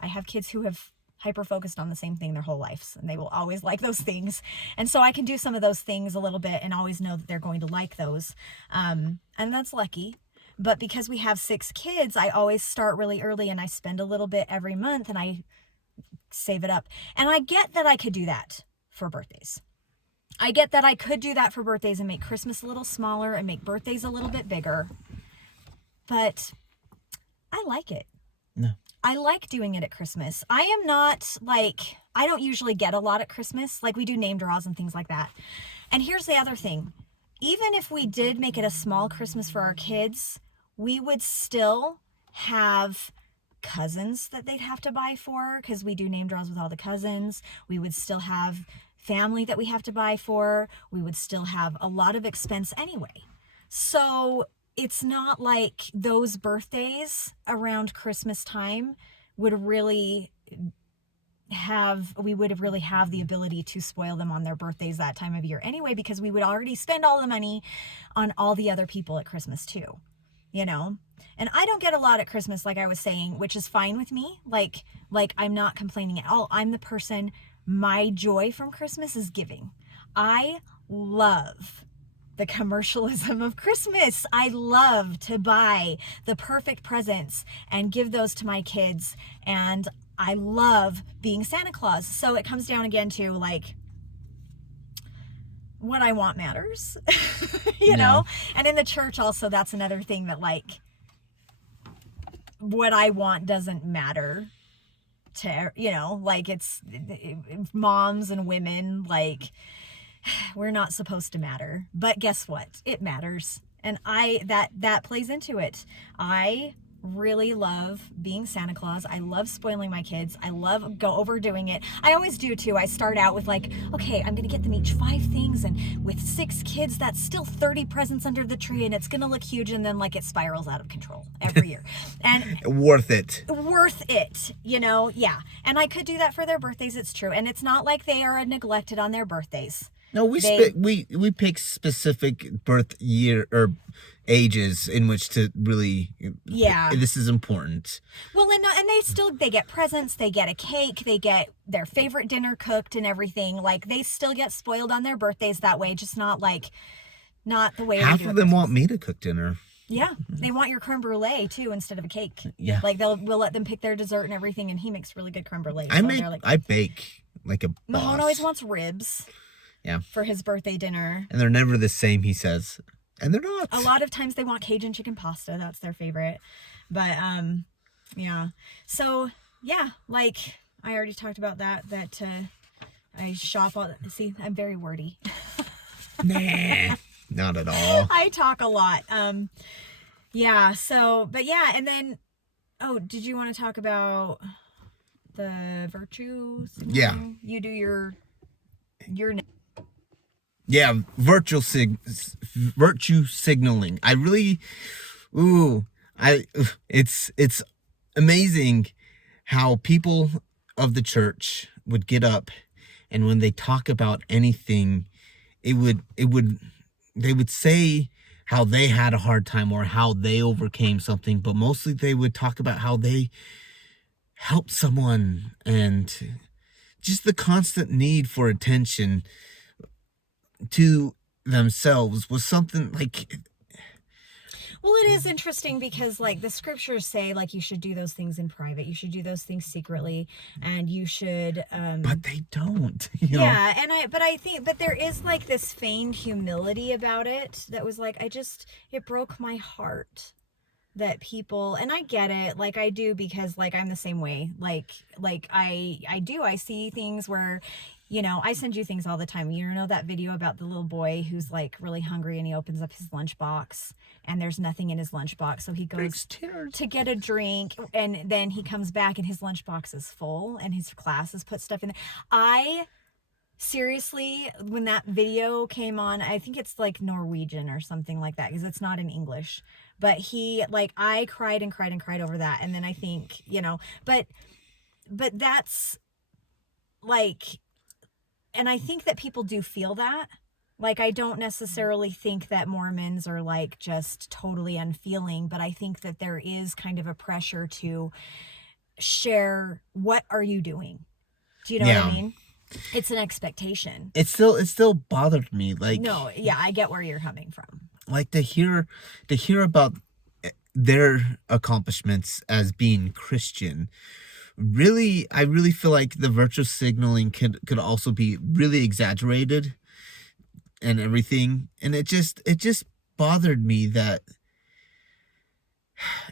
have kids who have hyper-focused on the same thing their whole lives, and they will always like those things. And so I can do some of those things a little bit and always know that they're going to like those. And that's lucky. But because we have 6 kids, I always start really early, and I spend a little bit every month, and I save it up. And I get that I could do that for birthdays. I get that I could do that for birthdays and make Christmas a little smaller and make birthdays a little bit bigger. But I like it. No. I like doing it at Christmas. I am not like, I don't usually get a lot at Christmas. Like, we do name draws and things like that. And here's the other thing. Even if we did make it a small Christmas for our kids, we would still have cousins that they'd have to buy for, because we do name draws with all the cousins. We would still have family that we have to buy for. We would still have a lot of expense anyway. So it's not like those birthdays around Christmas time would really have the ability to spoil them on their birthdays that time of year anyway, because we would already spend all the money on all the other people at Christmas too, you know. And I don't get a lot at Christmas, like I was saying, which is fine with me. Like I'm not complaining at all. I'm the person, my joy from Christmas is giving. I love the commercialism of Christmas. I love to buy the perfect presents and give those to my kids. And I love being Santa Claus. So it comes down again to like, what I want matters, you know? And in the church also, that's another thing that like, what I want doesn't matter to, you know, like it's moms and women, like we're not supposed to matter, but guess what? It matters. And that plays into it. I really love being Santa Claus. I love spoiling my kids. I love overdoing it. I always do too. I start out with like, okay, I'm gonna get them each 5 things, and with 6 kids, that's still 30 presents under the tree, and it's gonna look huge, and then like it spirals out of control every year. And worth it, you know. Yeah. And I could do that for their birthdays, it's true. And it's not like they are neglected on their birthdays. No, we pick specific birth year or ages in which to really, this is important. Well, and they get presents, they get a cake, they get their favorite dinner cooked and everything. Like, they still get spoiled on their birthdays that way, just not the way half of them want me to cook dinner. Yeah, they want your creme brulee too instead of a cake. Yeah, like we'll let them pick their dessert and everything, and he makes really good creme brulee. I bake like a boss. Mahone always wants ribs. Yeah. For his birthday dinner. And they're never the same, he says. And they're not. A lot of times they want Cajun chicken pasta. That's their favorite. But, yeah. So, yeah, like, I already talked about that I shop all... See, I'm very wordy. Nah, not at all. I talk a lot. Yeah, so, but yeah, and then, did you want to talk about the virtues? Yeah. You do your... Yeah, virtue signaling. It's amazing how people of the church would get up, and when they talk about anything, they would say how they had a hard time or how they overcame something, but mostly they would talk about how they helped someone, and just the constant need for attention to themselves was something like... Well, it is interesting because, like, the scriptures say, like, you should do those things in private. You should do those things secretly, and you should... But they don't. Yeah, but there is, like, this feigned humility about it that was, like, it broke my heart that people... And I get it, like, I do, because, like, I'm the same way. Like I see things where you know, I send you things all the time. You know that video about the little boy who's like really hungry and he opens up his lunchbox and there's nothing in his lunchbox. So he goes to get a drink and then he comes back and his lunchbox is full and his class has put stuff in there. I seriously, when that video came on, I think it's like Norwegian or something like that because it's not in English. But I cried and cried and cried over that. And then I think, you know, but that's like, and I think that people do feel that. Like, I don't necessarily think that Mormons are like just totally unfeeling, but I think that there is kind of a pressure to share, what are you doing? Do you know what I mean? It's an expectation. It still bothered me. Like, no, yeah, I get where you're coming from. Like to hear about their accomplishments as being Christian. Really, I really feel like the virtue signaling could also be really exaggerated and everything. And it just bothered me that,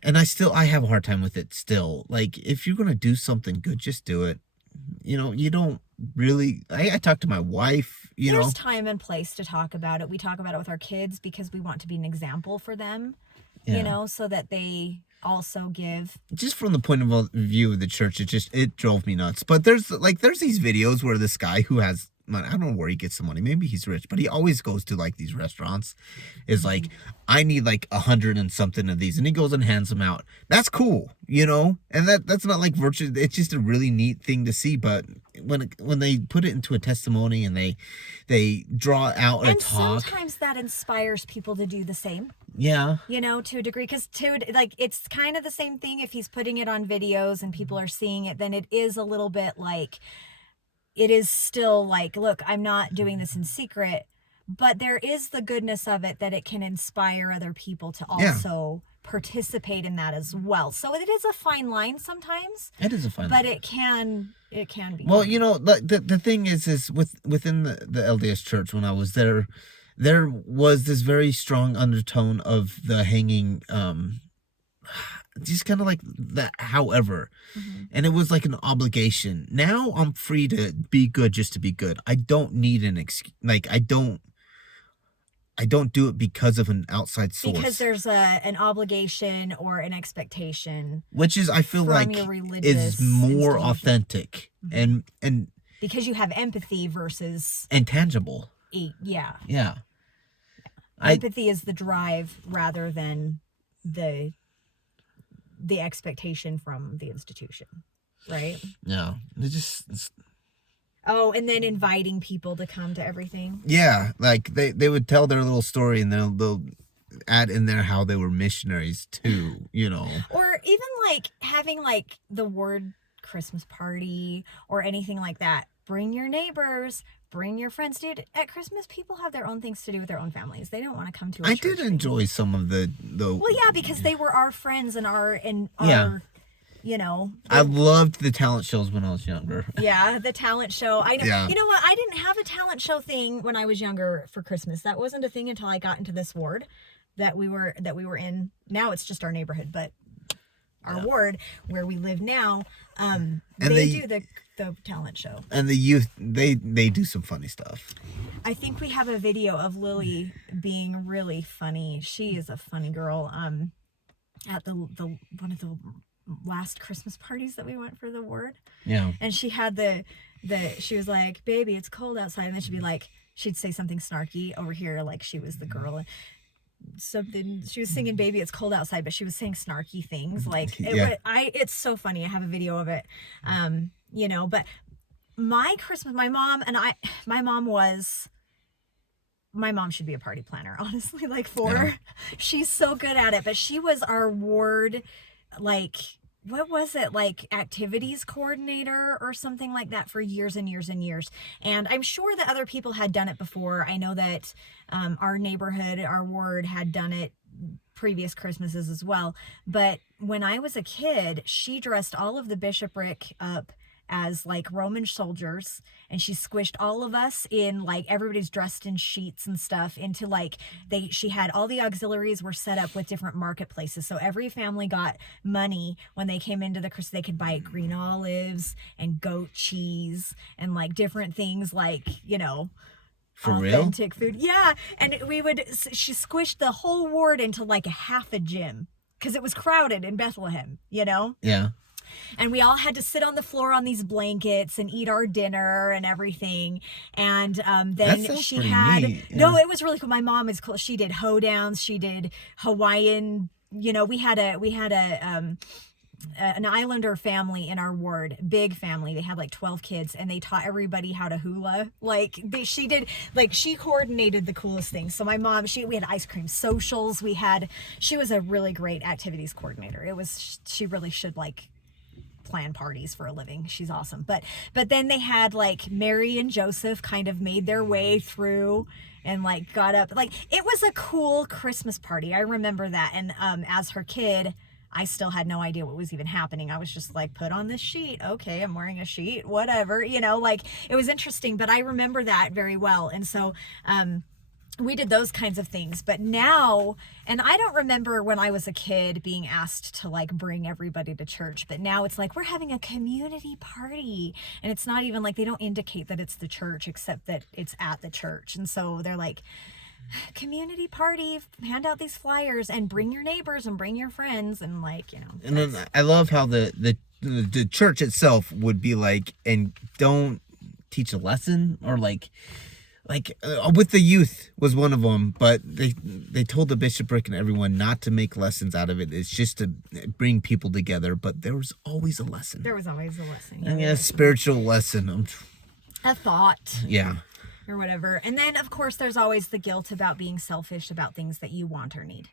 and I have a hard time with it still. Like, if you're gonna do something good, just do it. You know, you don't really, I talk to my wife, There's time and place to talk about it. We talk about it with our kids because we want to be an example for them, you know, so that they also give. Just from the point of view of the church, it drove me nuts. But there's these videos where this guy who has, I don't know where he gets the money. Maybe he's rich, but he always goes to like these restaurants. Is like, I need like 100 and something of these, and he goes and hands them out. That's cool, you know, and that's not like virtue. It's just a really neat thing to see. But when they put it into a testimony and they draw out a talk, sometimes that inspires people to do the same. Yeah, you know, to a degree, because it's kind of the same thing. If he's putting it on videos and people are seeing it, then it is a little bit like. It is still like, look, I'm not doing this in secret, but there is the goodness of it that it can inspire other people to also participate in that as well. So it is a fine line sometimes. It is a fine line. But it can be. Well, you know, the thing is within the LDS church, when I was there was this very strong undertone of the hanging, just kind of like that, however, and it was like an obligation. Now I'm free to be good just to be good. I don't need an excuse. Like, I don't do it because of an outside source. Because there's an obligation or an expectation, which is, I feel like, is more authentic and because you have empathy versus intangible. Yeah. Empathy is the drive rather than the expectation from the institution, right? Yeah. And then inviting people to come to everything. Yeah, like they would tell their little story and they'll add in there how they were missionaries too, you know. Or even like having like the word Christmas party or anything like that. Bring your neighbors, bring your friends. Dude, at Christmas, people have their own things to do with their own families. They don't want to come to a church. I did enjoy some of the... Well, yeah, because they were our friends and our you know. I loved the talent shows when I was younger. Yeah, the talent show. I know. Yeah. You know what? I didn't have a talent show thing when I was younger for Christmas. That wasn't a thing until I got into this ward that we were in. Now it's just our neighborhood, but our ward where we live now, they do the talent show. And the youth, they do some funny stuff. I think we have a video of Lily being really funny. She is a funny girl. At the one of the last Christmas parties that we went for the ward. Yeah. And she had she was like, "Baby, it's cold outside," and then she'd say something snarky over here, like she was the girl. Something she was singing "Baby, It's Cold Outside," but she was saying snarky things. Like it's so funny. I have a video of it. You know, but my Christmas, my mom should be a party planner, honestly. Like she's so good at it. But she was our ward, like, what was it, like activities coordinator or something like that for years and years and years. And I'm sure that other people had done it before. I know that our neighborhood, our ward had done it previous Christmases as well. But when I was a kid, she dressed all of the bishopric up as like Roman soldiers, and she squished all of us in, like, everybody's dressed in sheets and stuff, into like, she had all the auxiliaries were set up with different marketplaces, so every family got money when they came into the Christmas. They could buy green olives and goat cheese and like different things, like, you know, For authentic food. Yeah. And she squished the whole ward into like a half a gym because it was crowded in Bethlehem, you know? Yeah. And we all had to sit on the floor on these blankets and eat our dinner and everything. And then she had, neat, yeah. no, it was really cool. My mom is cool. She did hoedowns. She did Hawaiian, you know, we had an Islander family in our ward, big family. They had like 12 kids, and they taught everybody how to hula. Like she coordinated the coolest things. So my mom, we had ice cream socials. She was a really great activities coordinator. She really should like plan parties for a living. She's awesome. But then they had like Mary and Joseph kind of made their way through and like got up. Like, it was a cool Christmas party. I remember that. And as her kid, I still had no idea what was even happening. I was just like, put on this sheet. Okay, I'm wearing a sheet, whatever, you know, like, it was interesting, but I remember that very well. And so, we did those kinds of things. But now, and I don't remember when I was a kid being asked to like bring everybody to church, but now it's like, we're having a community party, and it's not even like, they don't indicate that it's the church, except that it's at the church. And so they're like, community party, hand out these flyers and bring your neighbors and bring your friends, and like, you know. And then I love how the church itself would be like, and don't teach a lesson, or like with the youth was one of them, but they told the bishopric and everyone not to make lessons out of it. It's just to bring people together, but there was always a lesson. There was always a lesson. I mean, a spiritual lesson. A thought. Yeah. Or whatever. And then, of course, there's always the guilt about being selfish about things that you want or need.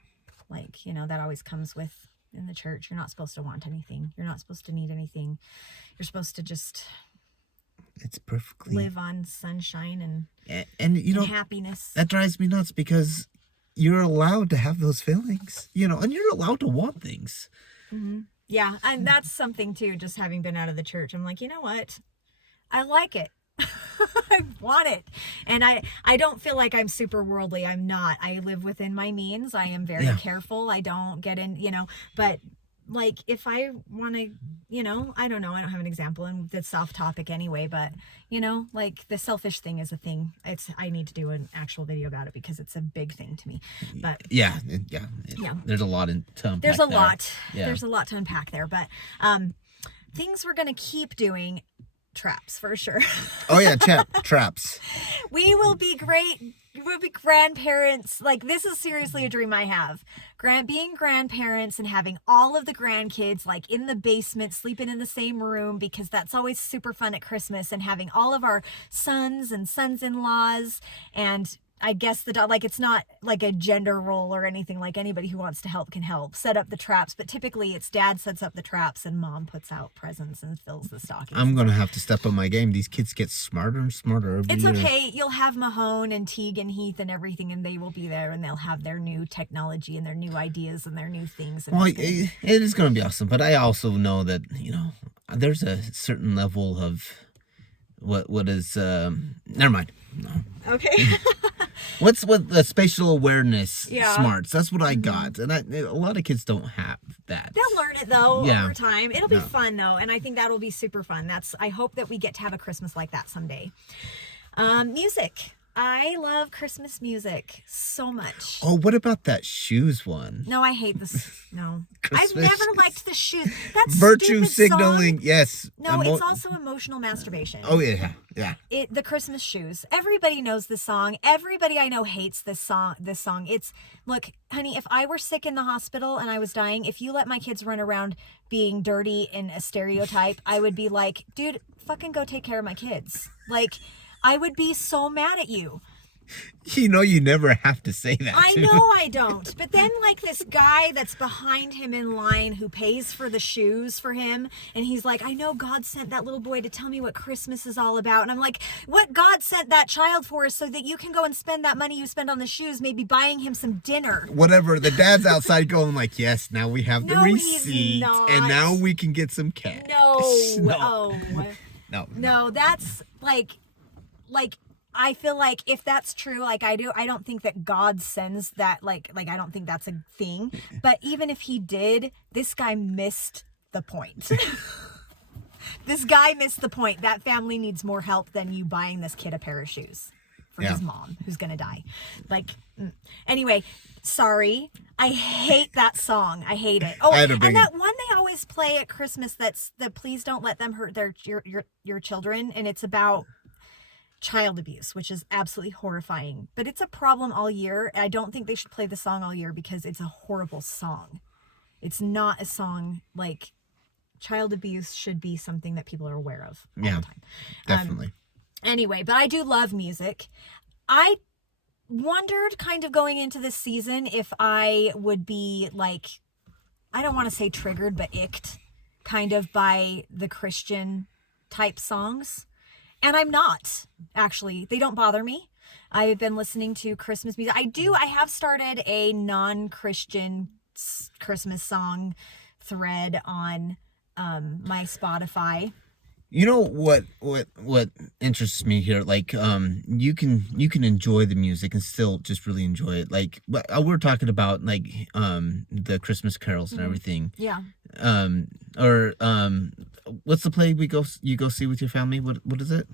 Like, you know, that always comes with in the church. You're not supposed to want anything. You're not supposed to need anything. You're supposed to just It's perfectly live on sunshine and you know, happiness. That drives me nuts, because you're allowed to have those feelings, you know, and you're allowed to want things. Mm-hmm. Yeah, and that's something too, just having been out of the church. I'm like, you know what? I like it. I want it. And I don't feel like I'm super worldly. I'm not. I live within my means. I am very careful. I don't get in, you know, but like, if I want to, you know, I don't know. I don't have an example, and that's off topic anyway, but you know, like, the selfish thing is a thing. I need to do an actual video about it because it's a big thing to me. But yeah. There's a lot to unpack. There's a lot. Yeah. There's a lot to unpack there, but things we're going to keep doing. Traps, for sure. Oh yeah, traps. We will be great. We'll be grandparents. Like, this is seriously a dream I have. Being grandparents and having all of the grandkids like in the basement, sleeping in the same room, because that's always super fun at Christmas, and having all of our sons and sons-in-laws, and I guess like, it's not like a gender role or anything. Like, anybody who wants to help can help set up the traps, but typically it's dad sets up the traps and mom puts out presents and fills the stockings. I'm gonna have to step up my game. These kids get smarter and smarter every It's year. okay. You'll have Mahone and Teague and Heath and everything, and they will be there, and they'll have their new technology and their new ideas and their new things. And Well, it is gonna be awesome, but I also know that, you know, there's a certain level of what is never mind. No. Okay. What's with the spatial awareness smarts? That's what I Mm-hmm. got, and a lot of kids don't have that. They'll learn it though over time. It'll be fun though, and I think that'll be super fun. I hope that we get to have a Christmas like that someday. Music. I love Christmas music so much. Oh, what about that shoes one? No, I hate this. No, Christmas I've never liked the shoes. That's virtue stupid signaling. Song. Yes. No, it's also emotional masturbation. Oh yeah. The Christmas shoes. Everybody knows this song. Everybody I know hates this song. It's, look, honey, if I were sick in the hospital and I was dying, if you let my kids run around being dirty in a stereotype, I would be like, dude, fucking go take care of my kids. Like, I would be so mad at you. You know, you never have to say that. I know I don't. But then, like, this guy that's behind him in line who pays for the shoes for him, and he's like, I know God sent that little boy to tell me what Christmas is all about. And I'm like, what God sent that child for is so that you can go and spend that money you spend on the shoes, maybe buying him some dinner. Whatever. The dad's outside going like, yes, now we have the No, receipt. he's not. And now we can get some cash. No. No, that's like I feel like if that's true, like I don't think that God sends that, like I don't think that's a thing. But even if he did, this guy missed the point. This guy missed the point. That family needs more help than you buying this kid a pair of shoes for his mom who's gonna die. Anyway, sorry. I hate that song. I hate it. Oh, and that one they always play at Christmas, that's the Please Don't Let Them Hurt your children, and it's about child abuse, which is absolutely horrifying. But it's a problem all year. I don't think they should play the song all year because it's a horrible song. It's not a song like child abuse should be something that people are aware of all the time. Definitely. Anyway, but I do love music. I wondered kind of going into this season if I would be like, I don't want to say triggered, but icked kind of by the Christian type songs. And I'm not, actually. They don't bother me. I've been listening to Christmas music. I have started a non-Christian Christmas song thread on my Spotify. You know what interests me here? Like, you can enjoy the music and still just really enjoy it. Like, we're talking about like the Christmas carols and everything. Yeah. What's the play you go see with your family? What is it?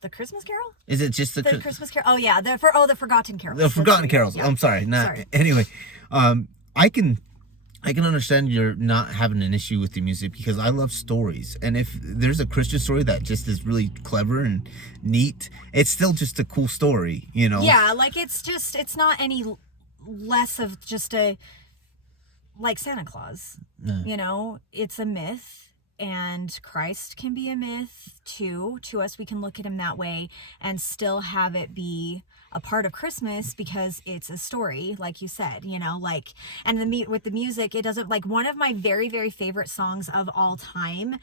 The Christmas Carol? Is it just the Christmas Carol? Oh yeah, the Forgotten Carols. The Forgotten Carols. Yeah. I'm sorry. Sorry. Anyway, I can understand you're not having an issue with the music because I love stories. And if there's a Christian story that just is really clever and neat, it's still just a cool story, you know? Yeah, like it's not any less of just like Santa Claus. No. You know, it's a myth. And Christ can be a myth too. To us, we can look at him that way and still have it be a part of Christmas because it's a story, like you said, you know, like, and with the music, it doesn't, like, one of my very, very favorite songs of all time,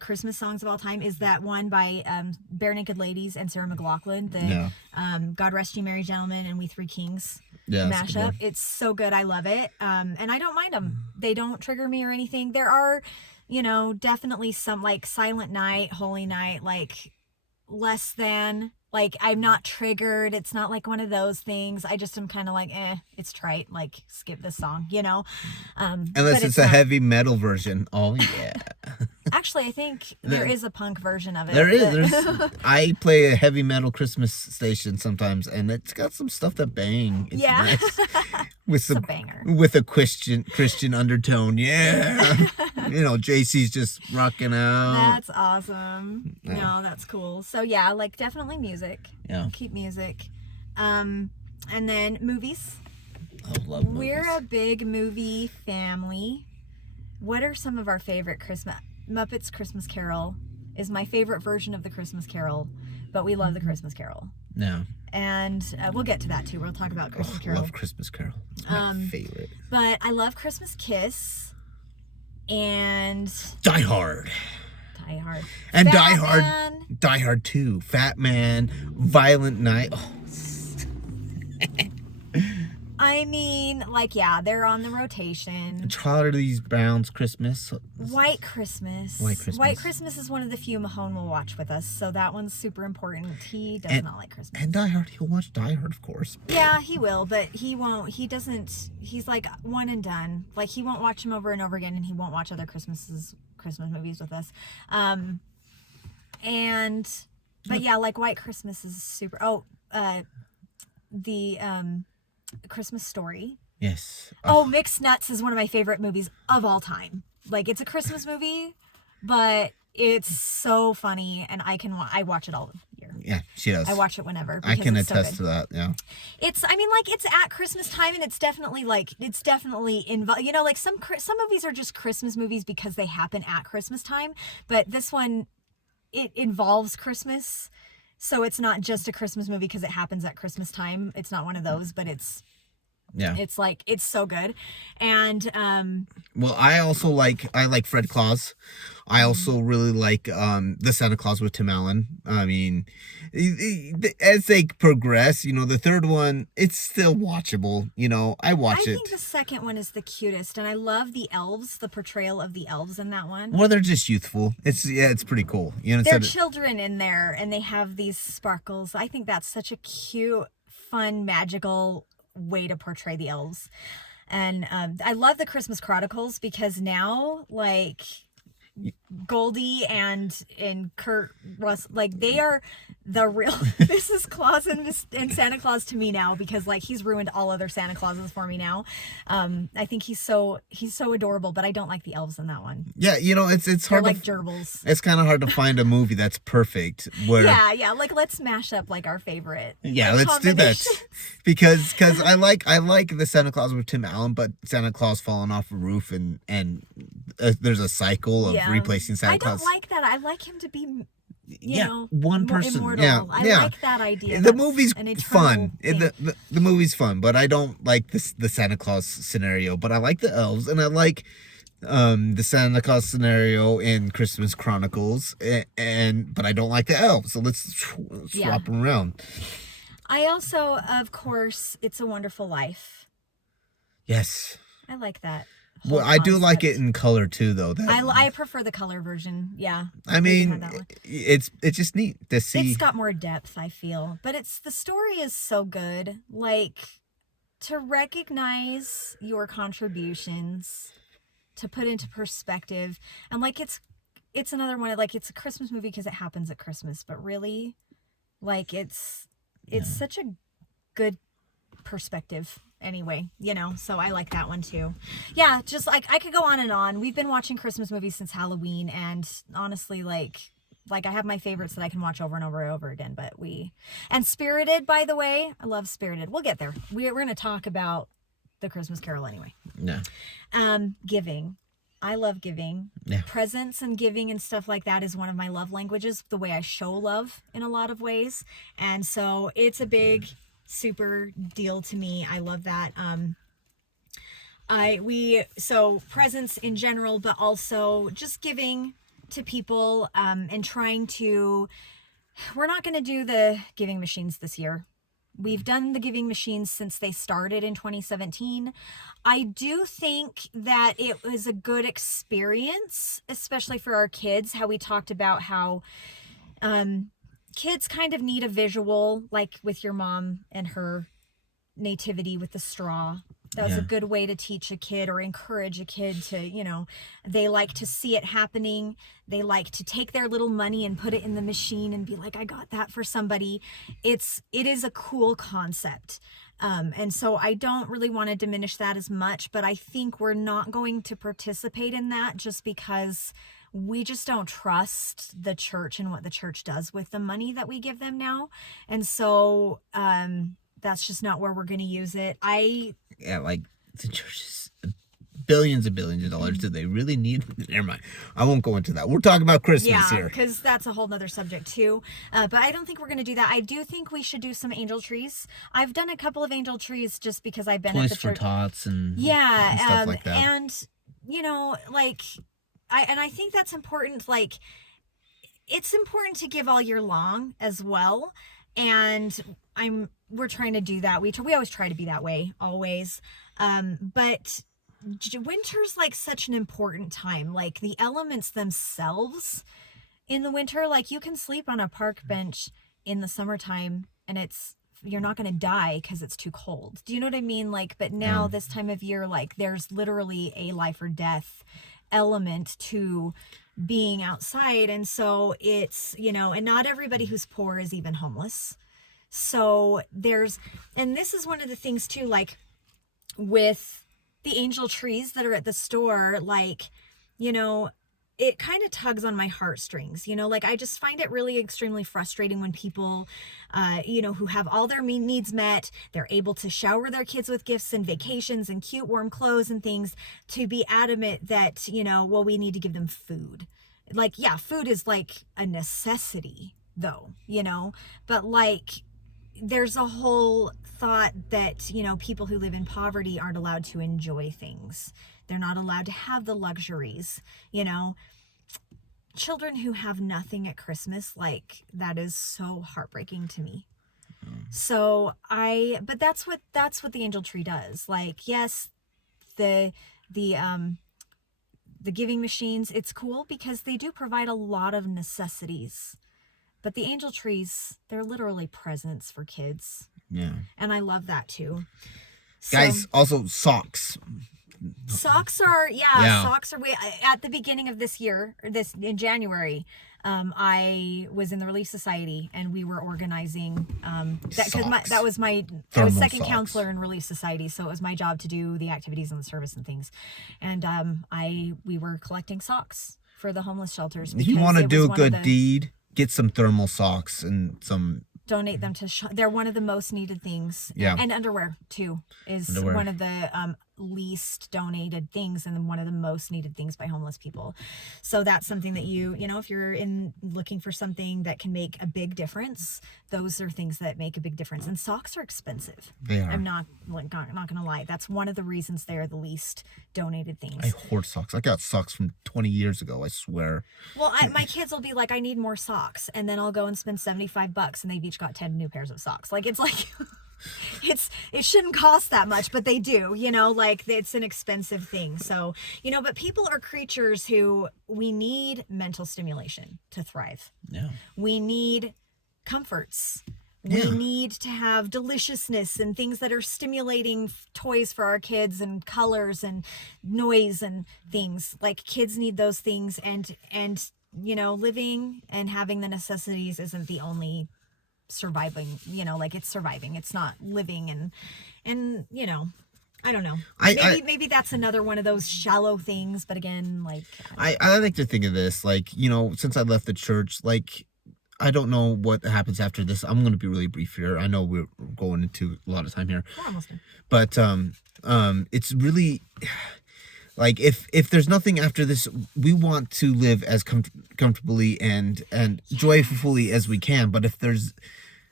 Christmas songs of all time, is that one by Bare Naked Ladies and Sarah McLachlan, God Rest You Merry Gentlemen and We Three Kings mashup. It's so good. I love it. And I don't mind them. They don't trigger me or anything. There are, you know, definitely some like Silent Night, Holy Night, like less than, like I'm not triggered. It's not like one of those things. I just am kind of like, it's trite. Like skip this song, you know? Unless it's a heavy metal version. Oh yeah. Actually, I think there is a punk version of it. There is. I play a heavy metal Christmas station sometimes, and it's got some stuff that bang. It's nice. With a banger. With a Christian undertone. Yeah. You know, JC's just rocking out. That's awesome. Yeah. No, that's cool. So yeah, like definitely music. Yeah. Keep music. And then movies. I love movies. We're a big movie family. What are some of our favorite Muppets Christmas Carol is my favorite version of the Christmas Carol, but we love the Christmas Carol. Yeah. And we'll get to that too. We'll talk about Christmas Carol. I love Christmas Carol. It's my favorite. But I love Christmas Kiss and Die Hard. And Die Hard 2. Fat Man, Violent Night. Oh. I mean, like, yeah, they're on the rotation. Charlie Brown's Christmas. White Christmas. White Christmas is one of the few Mahone will watch with us, so that one's super important. He does not like Christmas. And Die Hard, he'll watch Die Hard, of course. Yeah, he will, but he won't. He doesn't. He's like one and done. Like, he won't watch them over and over again, and he won't watch other Christmas movies with us. But yeah, like White Christmas is super. Christmas Story. Yes. Mixed Nuts is one of my favorite movies of all time. Like, it's a Christmas movie, but it's so funny, and I watch it all year. Yeah, she does. I watch it whenever. I can attest to to that. Yeah. It's at Christmas time, and it's definitely involved. You know, like some movies are just Christmas movies because they happen at Christmas time, but this one, it involves Christmas. So it's not just a Christmas movie because it happens at Christmas time. It's not one of those, but it's like, it's so good. And well, I like Fred Claus. I also really like the Santa Claus with Tim Allen. I mean, as they progress, the third one, it's still watchable. I watch it. I think the second one is the cutest, and I love the elves, the portrayal of the elves in that one. Well, they're just youthful. It's pretty cool. They're children in there, and they have these sparkles. I think that's such a cute, fun, magical way to portray the elves. And I love the Christmas Chronicles because now, like, Goldie and Kurt Russell, like, they are the real Mrs. Claus and Santa Claus to me now, because, like, he's ruined all other Santa Clauses for me now. I think he's so adorable, but I don't like the elves in that one. Yeah, it's hard. They're like gerbils. It's kind of hard to find a movie that's perfect. Where yeah, like, let's mash up like our favorite. Yeah, let's do that. because I like the Santa Claus with Tim Allen, but Santa Claus falling off a roof and there's a cycle of replacing Santa Claus. I don't like that. I like him to be, one person. Immortal. Yeah, I like that idea. The movie's fun. The movie's fun, but I don't like the Santa Claus scenario. But I like the elves, and I like the Santa Claus scenario in Christmas Chronicles, but I don't like the elves. So let's swap them around. I also, of course, It's a Wonderful Life. Yes. I like that. Well, I do like it in color too, though. I prefer the color version. Yeah. I mean, it's just neat to see. It's got more depth, I feel, but the story is so good. Like, to recognize your contributions, to put into perspective, and like it's another one. Like, it's a Christmas movie because it happens at Christmas, but really, like, it's such a good perspective. Anyway, so I like that one too. Yeah, just like, I could go on and on. We've been watching Christmas movies since Halloween, and honestly, like I have my favorites that I can watch over and over and over again. And Spirited, by the way, I love Spirited. We'll get there. We're going to talk about the Christmas Carol anyway. Yeah. Giving. I love giving. Yeah. Presents and giving and stuff like that is one of my love languages, the way I show love in a lot of ways. And so it's a big, super deal to me. I love that. So presents in general, but also just giving to people, and trying to, we're not going to do the giving machines this year. We've done the giving machines since they started in 2017. I do think that it was a good experience, especially for our kids, how we talked about how, kids kind of need a visual, like with your mom and her nativity with the straw. That was a good way to teach a kid or encourage a kid to, they like to see it happening. They like to take their little money and put it in the machine and be like, I got that for somebody. It is a cool concept. And so I don't really want to diminish that as much, but I think we're not going to participate in that just because we just don't trust the church and what the church does with the money that we give them now. And so that's just not where we're going to use it. Like the churches, billions and billions of dollars. Do they really need? Never mind. I won't go into that. We're talking about Christmas here. Yeah, because that's a whole nother subject too. But I don't think we're going to do that. I do think we should do some angel trees. I've done a couple of angel trees just because I've been at the church. Toys for Tots and stuff like that. And I think that's important. Like, it's important to give all year long as well. And we're trying to do that. We always try to be that way, always. But winter's like such an important time. Like, the elements themselves in the winter, like, you can sleep on a park bench in the summertime and you're not going to die because it's too cold. Do you know what I mean? Like, but now this time of year, like, there's literally a life or death element to being outside. And so it's, and not everybody who's poor is even homeless. So and this is one of the things too, like with the angel trees that are at the store, like, it kind of tugs on my heartstrings, like, I just find it really extremely frustrating when people, who have all their needs met, they're able to shower their kids with gifts and vacations and cute warm clothes and things, to be adamant that, we need to give them food. Like, yeah, food is like a necessity, though, but like there's a whole thought that, people who live in poverty aren't allowed to enjoy things. They're not allowed to have the luxuries, children who have nothing at Christmas, like that is so heartbreaking to me. So but that's what the angel tree does. Like, yes, the giving machines, it's cool because they do provide a lot of necessities, but the angel trees, they're literally presents for kids. Yeah. And I love that too. Guys, also socks. Socks are at the beginning of this year, in January, I was in the Relief Society and we were organizing I was second counselor in Relief Society, so it was my job to do the activities and the service and things, and we were collecting socks for the homeless shelters. If you want to do a good deed, get some thermal socks and donate them to they're one of the most needed things. And underwear too is one of the least donated things and one of the most needed things by homeless people. So that's something that if you're looking for something that can make a big difference, those are things that make a big difference. And socks are expensive. They are. I'm not gonna lie, that's one of the reasons they are the least donated things. I hoard socks. I got socks from 20 years ago, I swear. Well, my kids will be like, I need more socks, and then I'll go and spend $75 and they've each got 10 new pairs of socks. Like, it's like it shouldn't cost that much, but they do, like it's an expensive thing. So, but people are creatures who we need mental stimulation to thrive. Yeah. We need comforts. We need to have deliciousness and things that are stimulating toys for our kids and colors and noise and things. Like, kids need those things, and living and having the necessities isn't the only surviving, like it's surviving, it's not living. And I don't know, maybe that's another one of those shallow things, but again, like I like to think of this like, since I left the church, like I don't know what happens after this. I'm going to be really brief here. I know we're going into a lot of time here. We're almost done. But it's really like if there's nothing after this, we want to live as comfortably and joyfully as we can. But if there's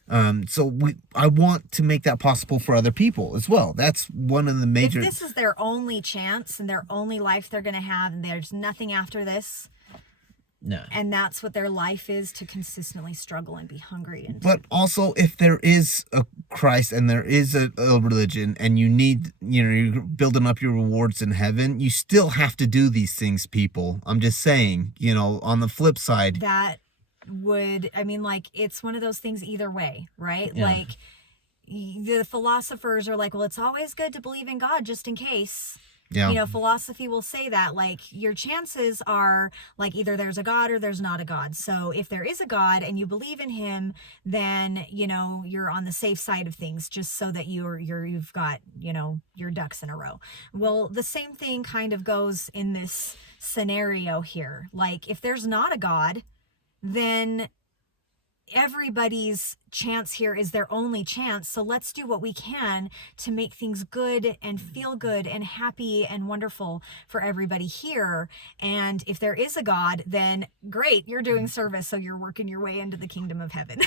I want to make that possible for other people as well. That's one of the major. If this is their only chance and their only life they're going to have, and there's nothing after this. No. And that's what their life is, to consistently struggle and be hungry. But also, if there is a Christ and there is a religion, and you need, you're building up your rewards in heaven, you still have to do these things, people. I'm just saying, on the flip side. That would, it's one of those things either way, right? Yeah. Like, the philosophers are like, well, it's always good to believe in God just in case. Yeah. Philosophy will say that, like, your chances are like either there's a God or there's not a God. So if there is a God and you believe in him, then, you're on the safe side of things, just so that you've got, your ducks in a row. Well, the same thing kind of goes in this scenario here. Like, if there's not a God, then everybody's chance here is their only chance. So let's do what we can to make things good and feel good and happy and wonderful for everybody here. And if there is a God, then great, you're doing service, so you're working your way into the kingdom of heaven.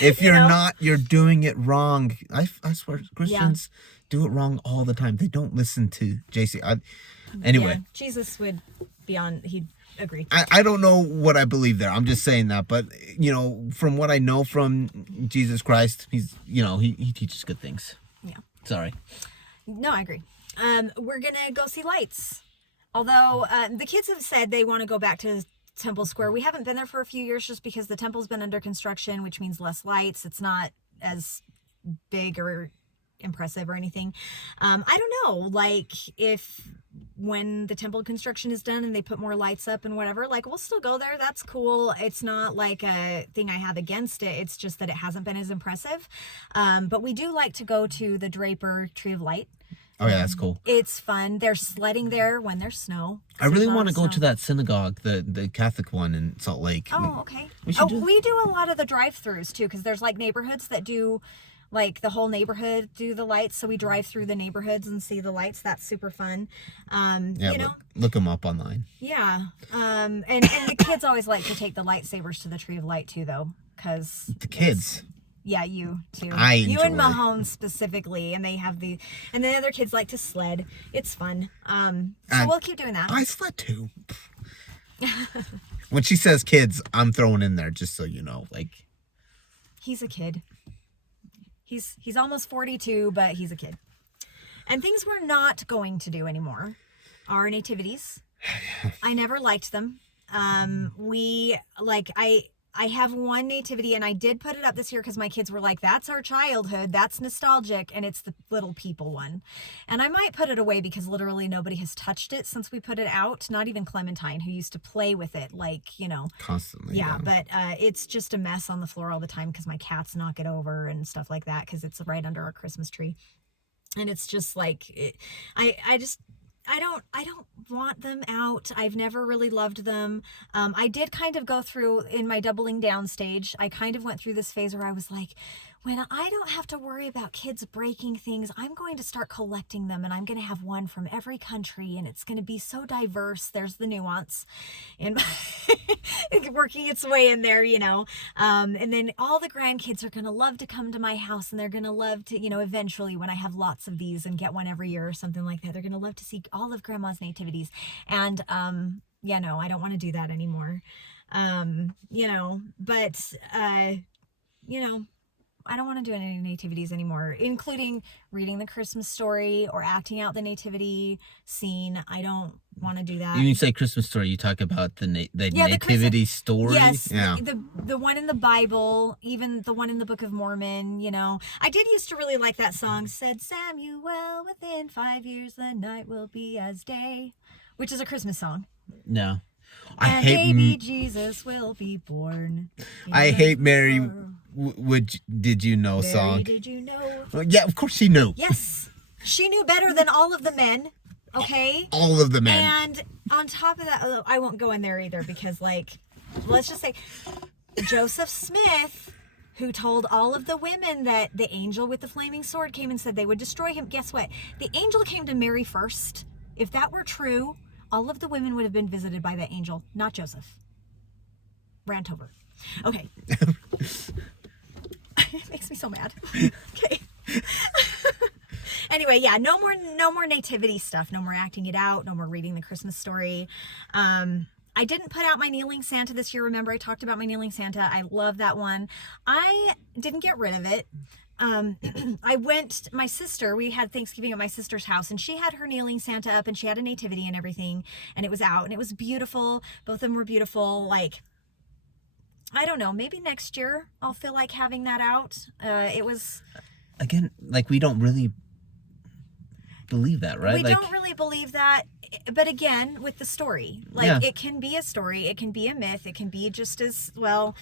If you're not, you're doing it wrong. I swear, Christians do it wrong all the time. They don't listen to JC. Anyway, Jesus would be on, he'd agree. I don't know what I believe there. I'm just saying that. But, from what I know from Jesus Christ, he's, he teaches good things. Yeah. Sorry. No, I agree. We're going to go see lights. Although the kids have said they want to go back to Temple Square. We haven't been there for a few years just because the temple's been under construction, which means less lights. It's not as big or impressive or anything. I don't know, like, if when the temple construction is done and they put more lights up and whatever, like, we'll still go there. That's cool. It's not like a thing I have against it. It's just that it hasn't been as impressive. But we do like to go to the Draper Tree of Light. Oh yeah, that's cool. It's fun. There's sledding there when there's snow. I really want to go to that synagogue, the Catholic one in Salt Lake. Oh, okay. We do a lot of the drive-throughs too, because there's like neighborhoods that do like the whole neighborhood do the lights. So we drive through the neighborhoods and see the lights. That's super fun. Yeah, you know, look them up online. yeah. And the kids always like to take the lightsabers to the Tree of Light too, though, because The kids. yeah, you too. I You and enjoy it. Mahone specifically, and they have and the other kids like to sled. It's fun. So And we'll keep doing that. I sled too. When she says kids, I'm throwing in there just so you know, like. He's a kid. He's almost 42, but he's a kid. And things we're not going to do anymore are nativities. I never liked them. I have one nativity, and I did put it up this year because my kids were like, that's our childhood, that's nostalgic, and it's the little people one. And I might put it away because literally nobody has touched it since we put it out. Not even Clementine, who used to play with it, like, you know. Constantly. Yeah, but it's just a mess on the floor all the time because my cats knock it over and stuff like that because it's right under our Christmas tree. And it's just like, I don't want them out. I've never really loved them. I did kind of go through in my doubling down stage. I kind of went through this phase where I was like, when I don't have to worry about kids breaking things, I'm going to start collecting them, and I'm going to have one from every country, and it's going to be so diverse. There's the nuance and working its way in there, you know. And then all the grandkids are going to love to come to my house, and they're going to love to, you know, eventually when I have lots of these and get one every year or something like that, they're going to love to see all of grandma's nativities. And yeah, no, I don't want to do that anymore. You know, but you know, I don't want to do any nativities anymore, including reading the Christmas story or acting out the nativity scene. I don't want to do that. When you say Christmas story, you talk about the Yeah, nativity story? Yes, Yeah. the one in the Bible, even the one in the Book of Mormon, you know. I did used to really like that song, said Samuel, within 5 years the night will be as day, which is a Christmas song. No. And baby Jesus will be born. I hate Mary. Did you know Mary, song? did you know? Well, yeah, of course she knew. Yes. She knew better than all of the men, okay? All of the men. And on top of that, I won't go in there either because, like, let's just say Joseph Smith, who told all of the women that the angel with the flaming sword came and said they would destroy him. Guess what? The angel came to Mary first. If that were true, all of the women would have been visited by that angel, not Joseph. Rant over. Okay. It makes me so mad. Okay. Anyway, yeah, no more nativity stuff. No more acting it out. No more reading the Christmas story. I didn't put out my kneeling Santa this year. Remember, I talked about my kneeling Santa. I love that one. I didn't get rid of it. My sister, we had Thanksgiving at my sister's house, and she had her kneeling Santa up, and she had a nativity and everything, and it was out, and it was beautiful. Both of them were beautiful. Like, I don't know, maybe next year I'll feel like having that out. It was... Again, like, we don't really believe that, right? We don't really believe that, but again, with the story. Like, It can be a story, it can be a myth, it can be just as, well,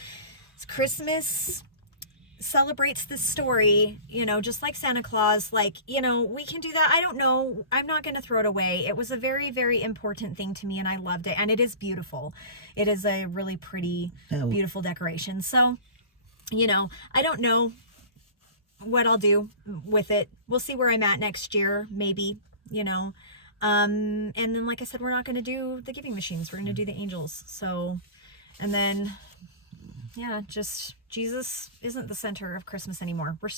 Christmas celebrates this story, you know, just like Santa Claus. Like, you know, we can do that. I don't know. I'm not going to throw it away. It was a very, very important thing to me, and I loved it. And it is beautiful. It is a really pretty, beautiful decoration. So, you know, I don't know what I'll do with it. We'll see where I'm at next year, maybe, you know. And then, like I said, we're not going to do the giving machines. We're going to do the angels. So, and then, yeah, just Jesus isn't the center of Christmas anymore. We're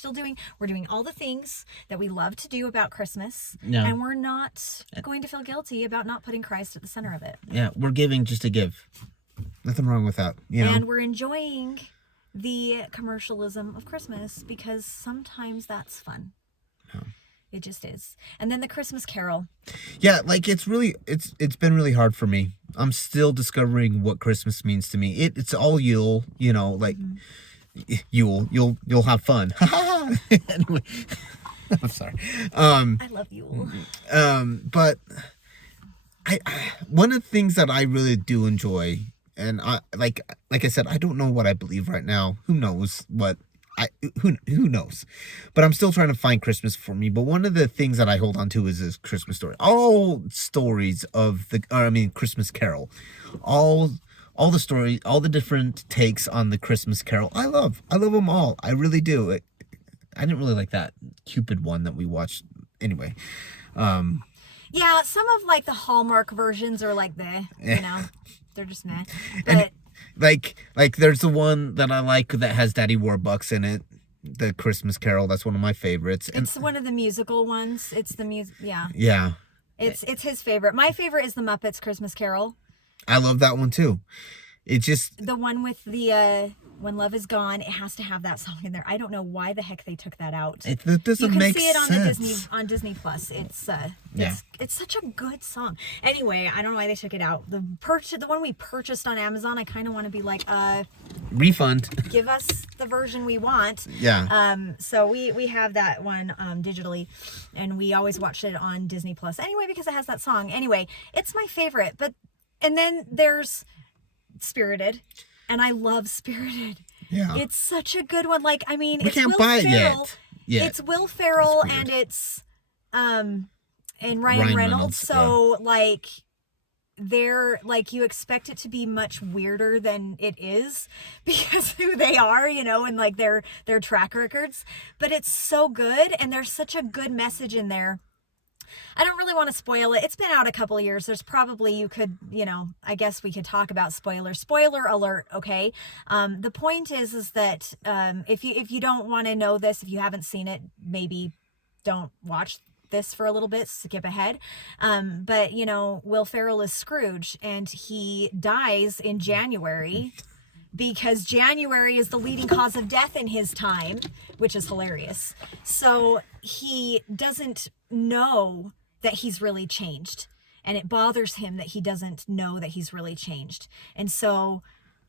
doing all the things that we love to do about Christmas, and we're not going to feel guilty about not putting Christ at the center of it. Yeah, we're giving just to give. Nothing wrong with that, you know. And we're enjoying the commercialism of Christmas because sometimes that's fun. Yeah. It just is. And then the Christmas Carol. Yeah, like, it's been really hard for me. I'm still discovering what Christmas means to me. It's all Yule, you know, like, Yule, you'll have fun. Anyway, I'm sorry. I love Yule. But I one of the things that I really do enjoy, and like I said, I don't know what I believe right now. Who knows what? Who knows? But I'm still trying to find Christmas for me. But one of the things that I hold on to is this Christmas story. All stories of Christmas Carol. All the stories, all the different takes on the Christmas Carol. I love them all. I really do. I didn't really like that Cupid one that we watched. Anyway, Yeah, some of like the Hallmark versions are like they're just meh. But and like there's the one that I like that has Daddy Warbucks in it, the Christmas Carol. That's one of my favorites. And it's one of the musical ones. It's the music. Yeah. yeah, It's his favorite. My favorite is the Muppets Christmas Carol. I love that one too. It just the one with the When Love Is Gone. It has to have that song in there. I don't know why the heck they took that out. It doesn't make sense. You can see it on Disney Plus. It's such a good song. Anyway, I don't know why they took it out. The one we purchased on Amazon, I kind of want to be like, refund. Give us the version we want. Yeah. So we have that one digitally, and we always watch it on Disney Plus anyway because it has that song. Anyway, it's my favorite. And then there's Spirited, and I love Spirited. Yeah. It's such a good one. Like, I mean, we it's can't Will buy it Ferrell. yet. It's Will Ferrell and it's and Ryan Reynolds. So like they're like, you expect it to be much weirder than it is because who they are, and like their track records. But it's so good, and there's such a good message in there. I don't really want to spoil it. It's been out a couple of years. There's probably, I guess we could talk about spoilers. Spoiler alert, okay? The point is that if you don't want to know this, if you haven't seen it, maybe don't watch this for a little bit, skip ahead. But, Will Ferrell is Scrooge, and he dies in January because January is the leading cause of death in his time, which is hilarious. So he doesn't know that he's really changed, and it bothers him that he doesn't know that he's really changed. And so,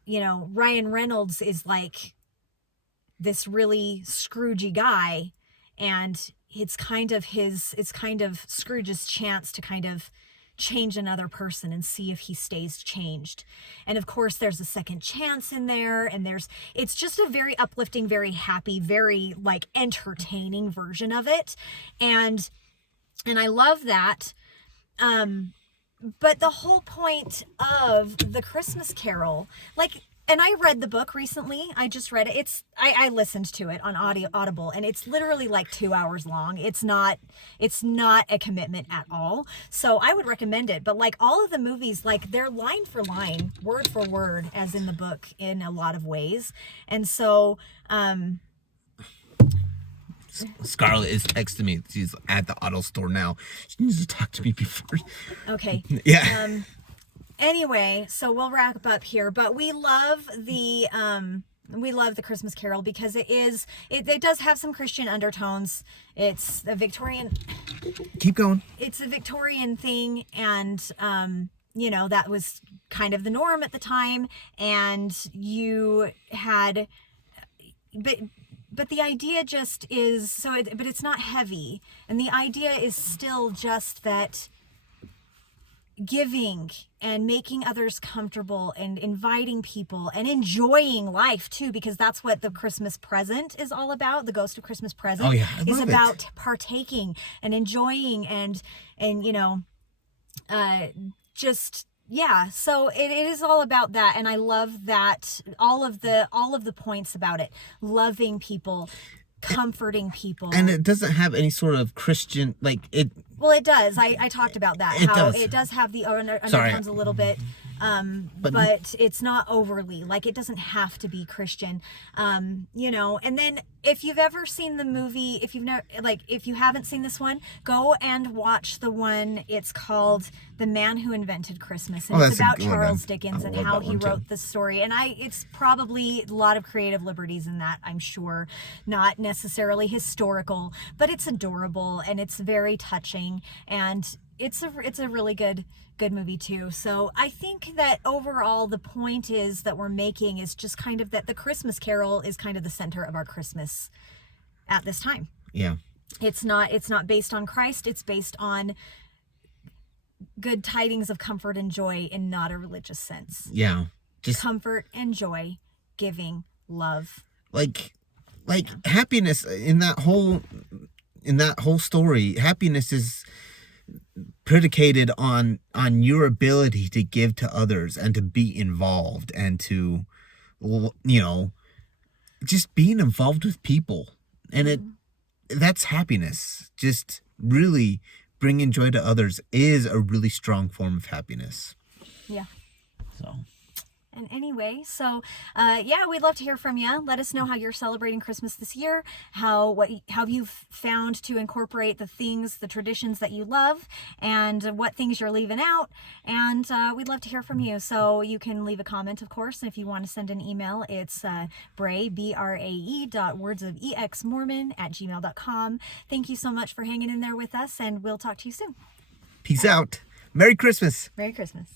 Ryan Reynolds is like this really Scroogey guy, and it's kind of Scrooge's chance to kind of change another person and see if he stays changed. And of course there's a second chance in there, and it's just a very uplifting, very happy, very like entertaining version of it, and I love that. But the whole point of the Christmas Carol, and I read the book recently. I just read it. I listened to it on Audible, and it's literally like 2 hours long. It's not a commitment at all. So I would recommend it. But like all of the movies, like they're line for line, word for word, as in the book in a lot of ways. And so, Scarlett is texting me. She's at the auto store now. She needs to talk to me before. Okay. Yeah. Anyway, so we'll wrap up here, but we love the Christmas Carol because it does have some Christian undertones. It's a Victorian. Keep going. It's a Victorian thing, and that was kind of the norm at the time, and you had, but the idea just is but it's not heavy, and the idea is still just that giving and making others comfortable and inviting people and enjoying life too, because that's what the Christmas present is all about. The Ghost of Christmas Present is about partaking and enjoying and so it is all about that. And I love that all of the points about it, loving people, comforting people. And it doesn't have any sort of Christian, well, it does. I talked about that. It does have the undertones a little bit, but it's not overly. Like, it doesn't have to be Christian, And then if you've ever seen the movie, if you haven't seen this one, go and watch the one. It's called The Man Who Invented Christmas, and it's about Charles Dickens and how he wrote the story. And it's probably a lot of creative liberties in that, I'm sure, not necessarily historical, but it's adorable and it's very touching, and it's a really good movie too. So I think that overall the point is that we're making is just kind of that the Christmas Carol is kind of the center of our Christmas at this time. Yeah. It's not based on Christ. It's based on good tidings of comfort and joy in not a religious sense. Yeah. Just comfort and joy, giving, love. Like happiness in that whole story. Happiness is predicated on your ability to give to others and to be involved and to, just being involved with people. And that's happiness. Just really bringing joy to others is a really strong form of happiness. Yeah. So. And anyway, so yeah, we'd love to hear from you. Let us know how you're celebrating Christmas this year, how you've found to incorporate the traditions that you love, and what things you're leaving out. And we'd love to hear from you. So you can leave a comment, of course, and if you want to send an email, it's brae.wordsofexmormon@gmail.com. Thank you so much for hanging in there with us, and we'll talk to you soon. Peace out. Merry Christmas. Merry Christmas.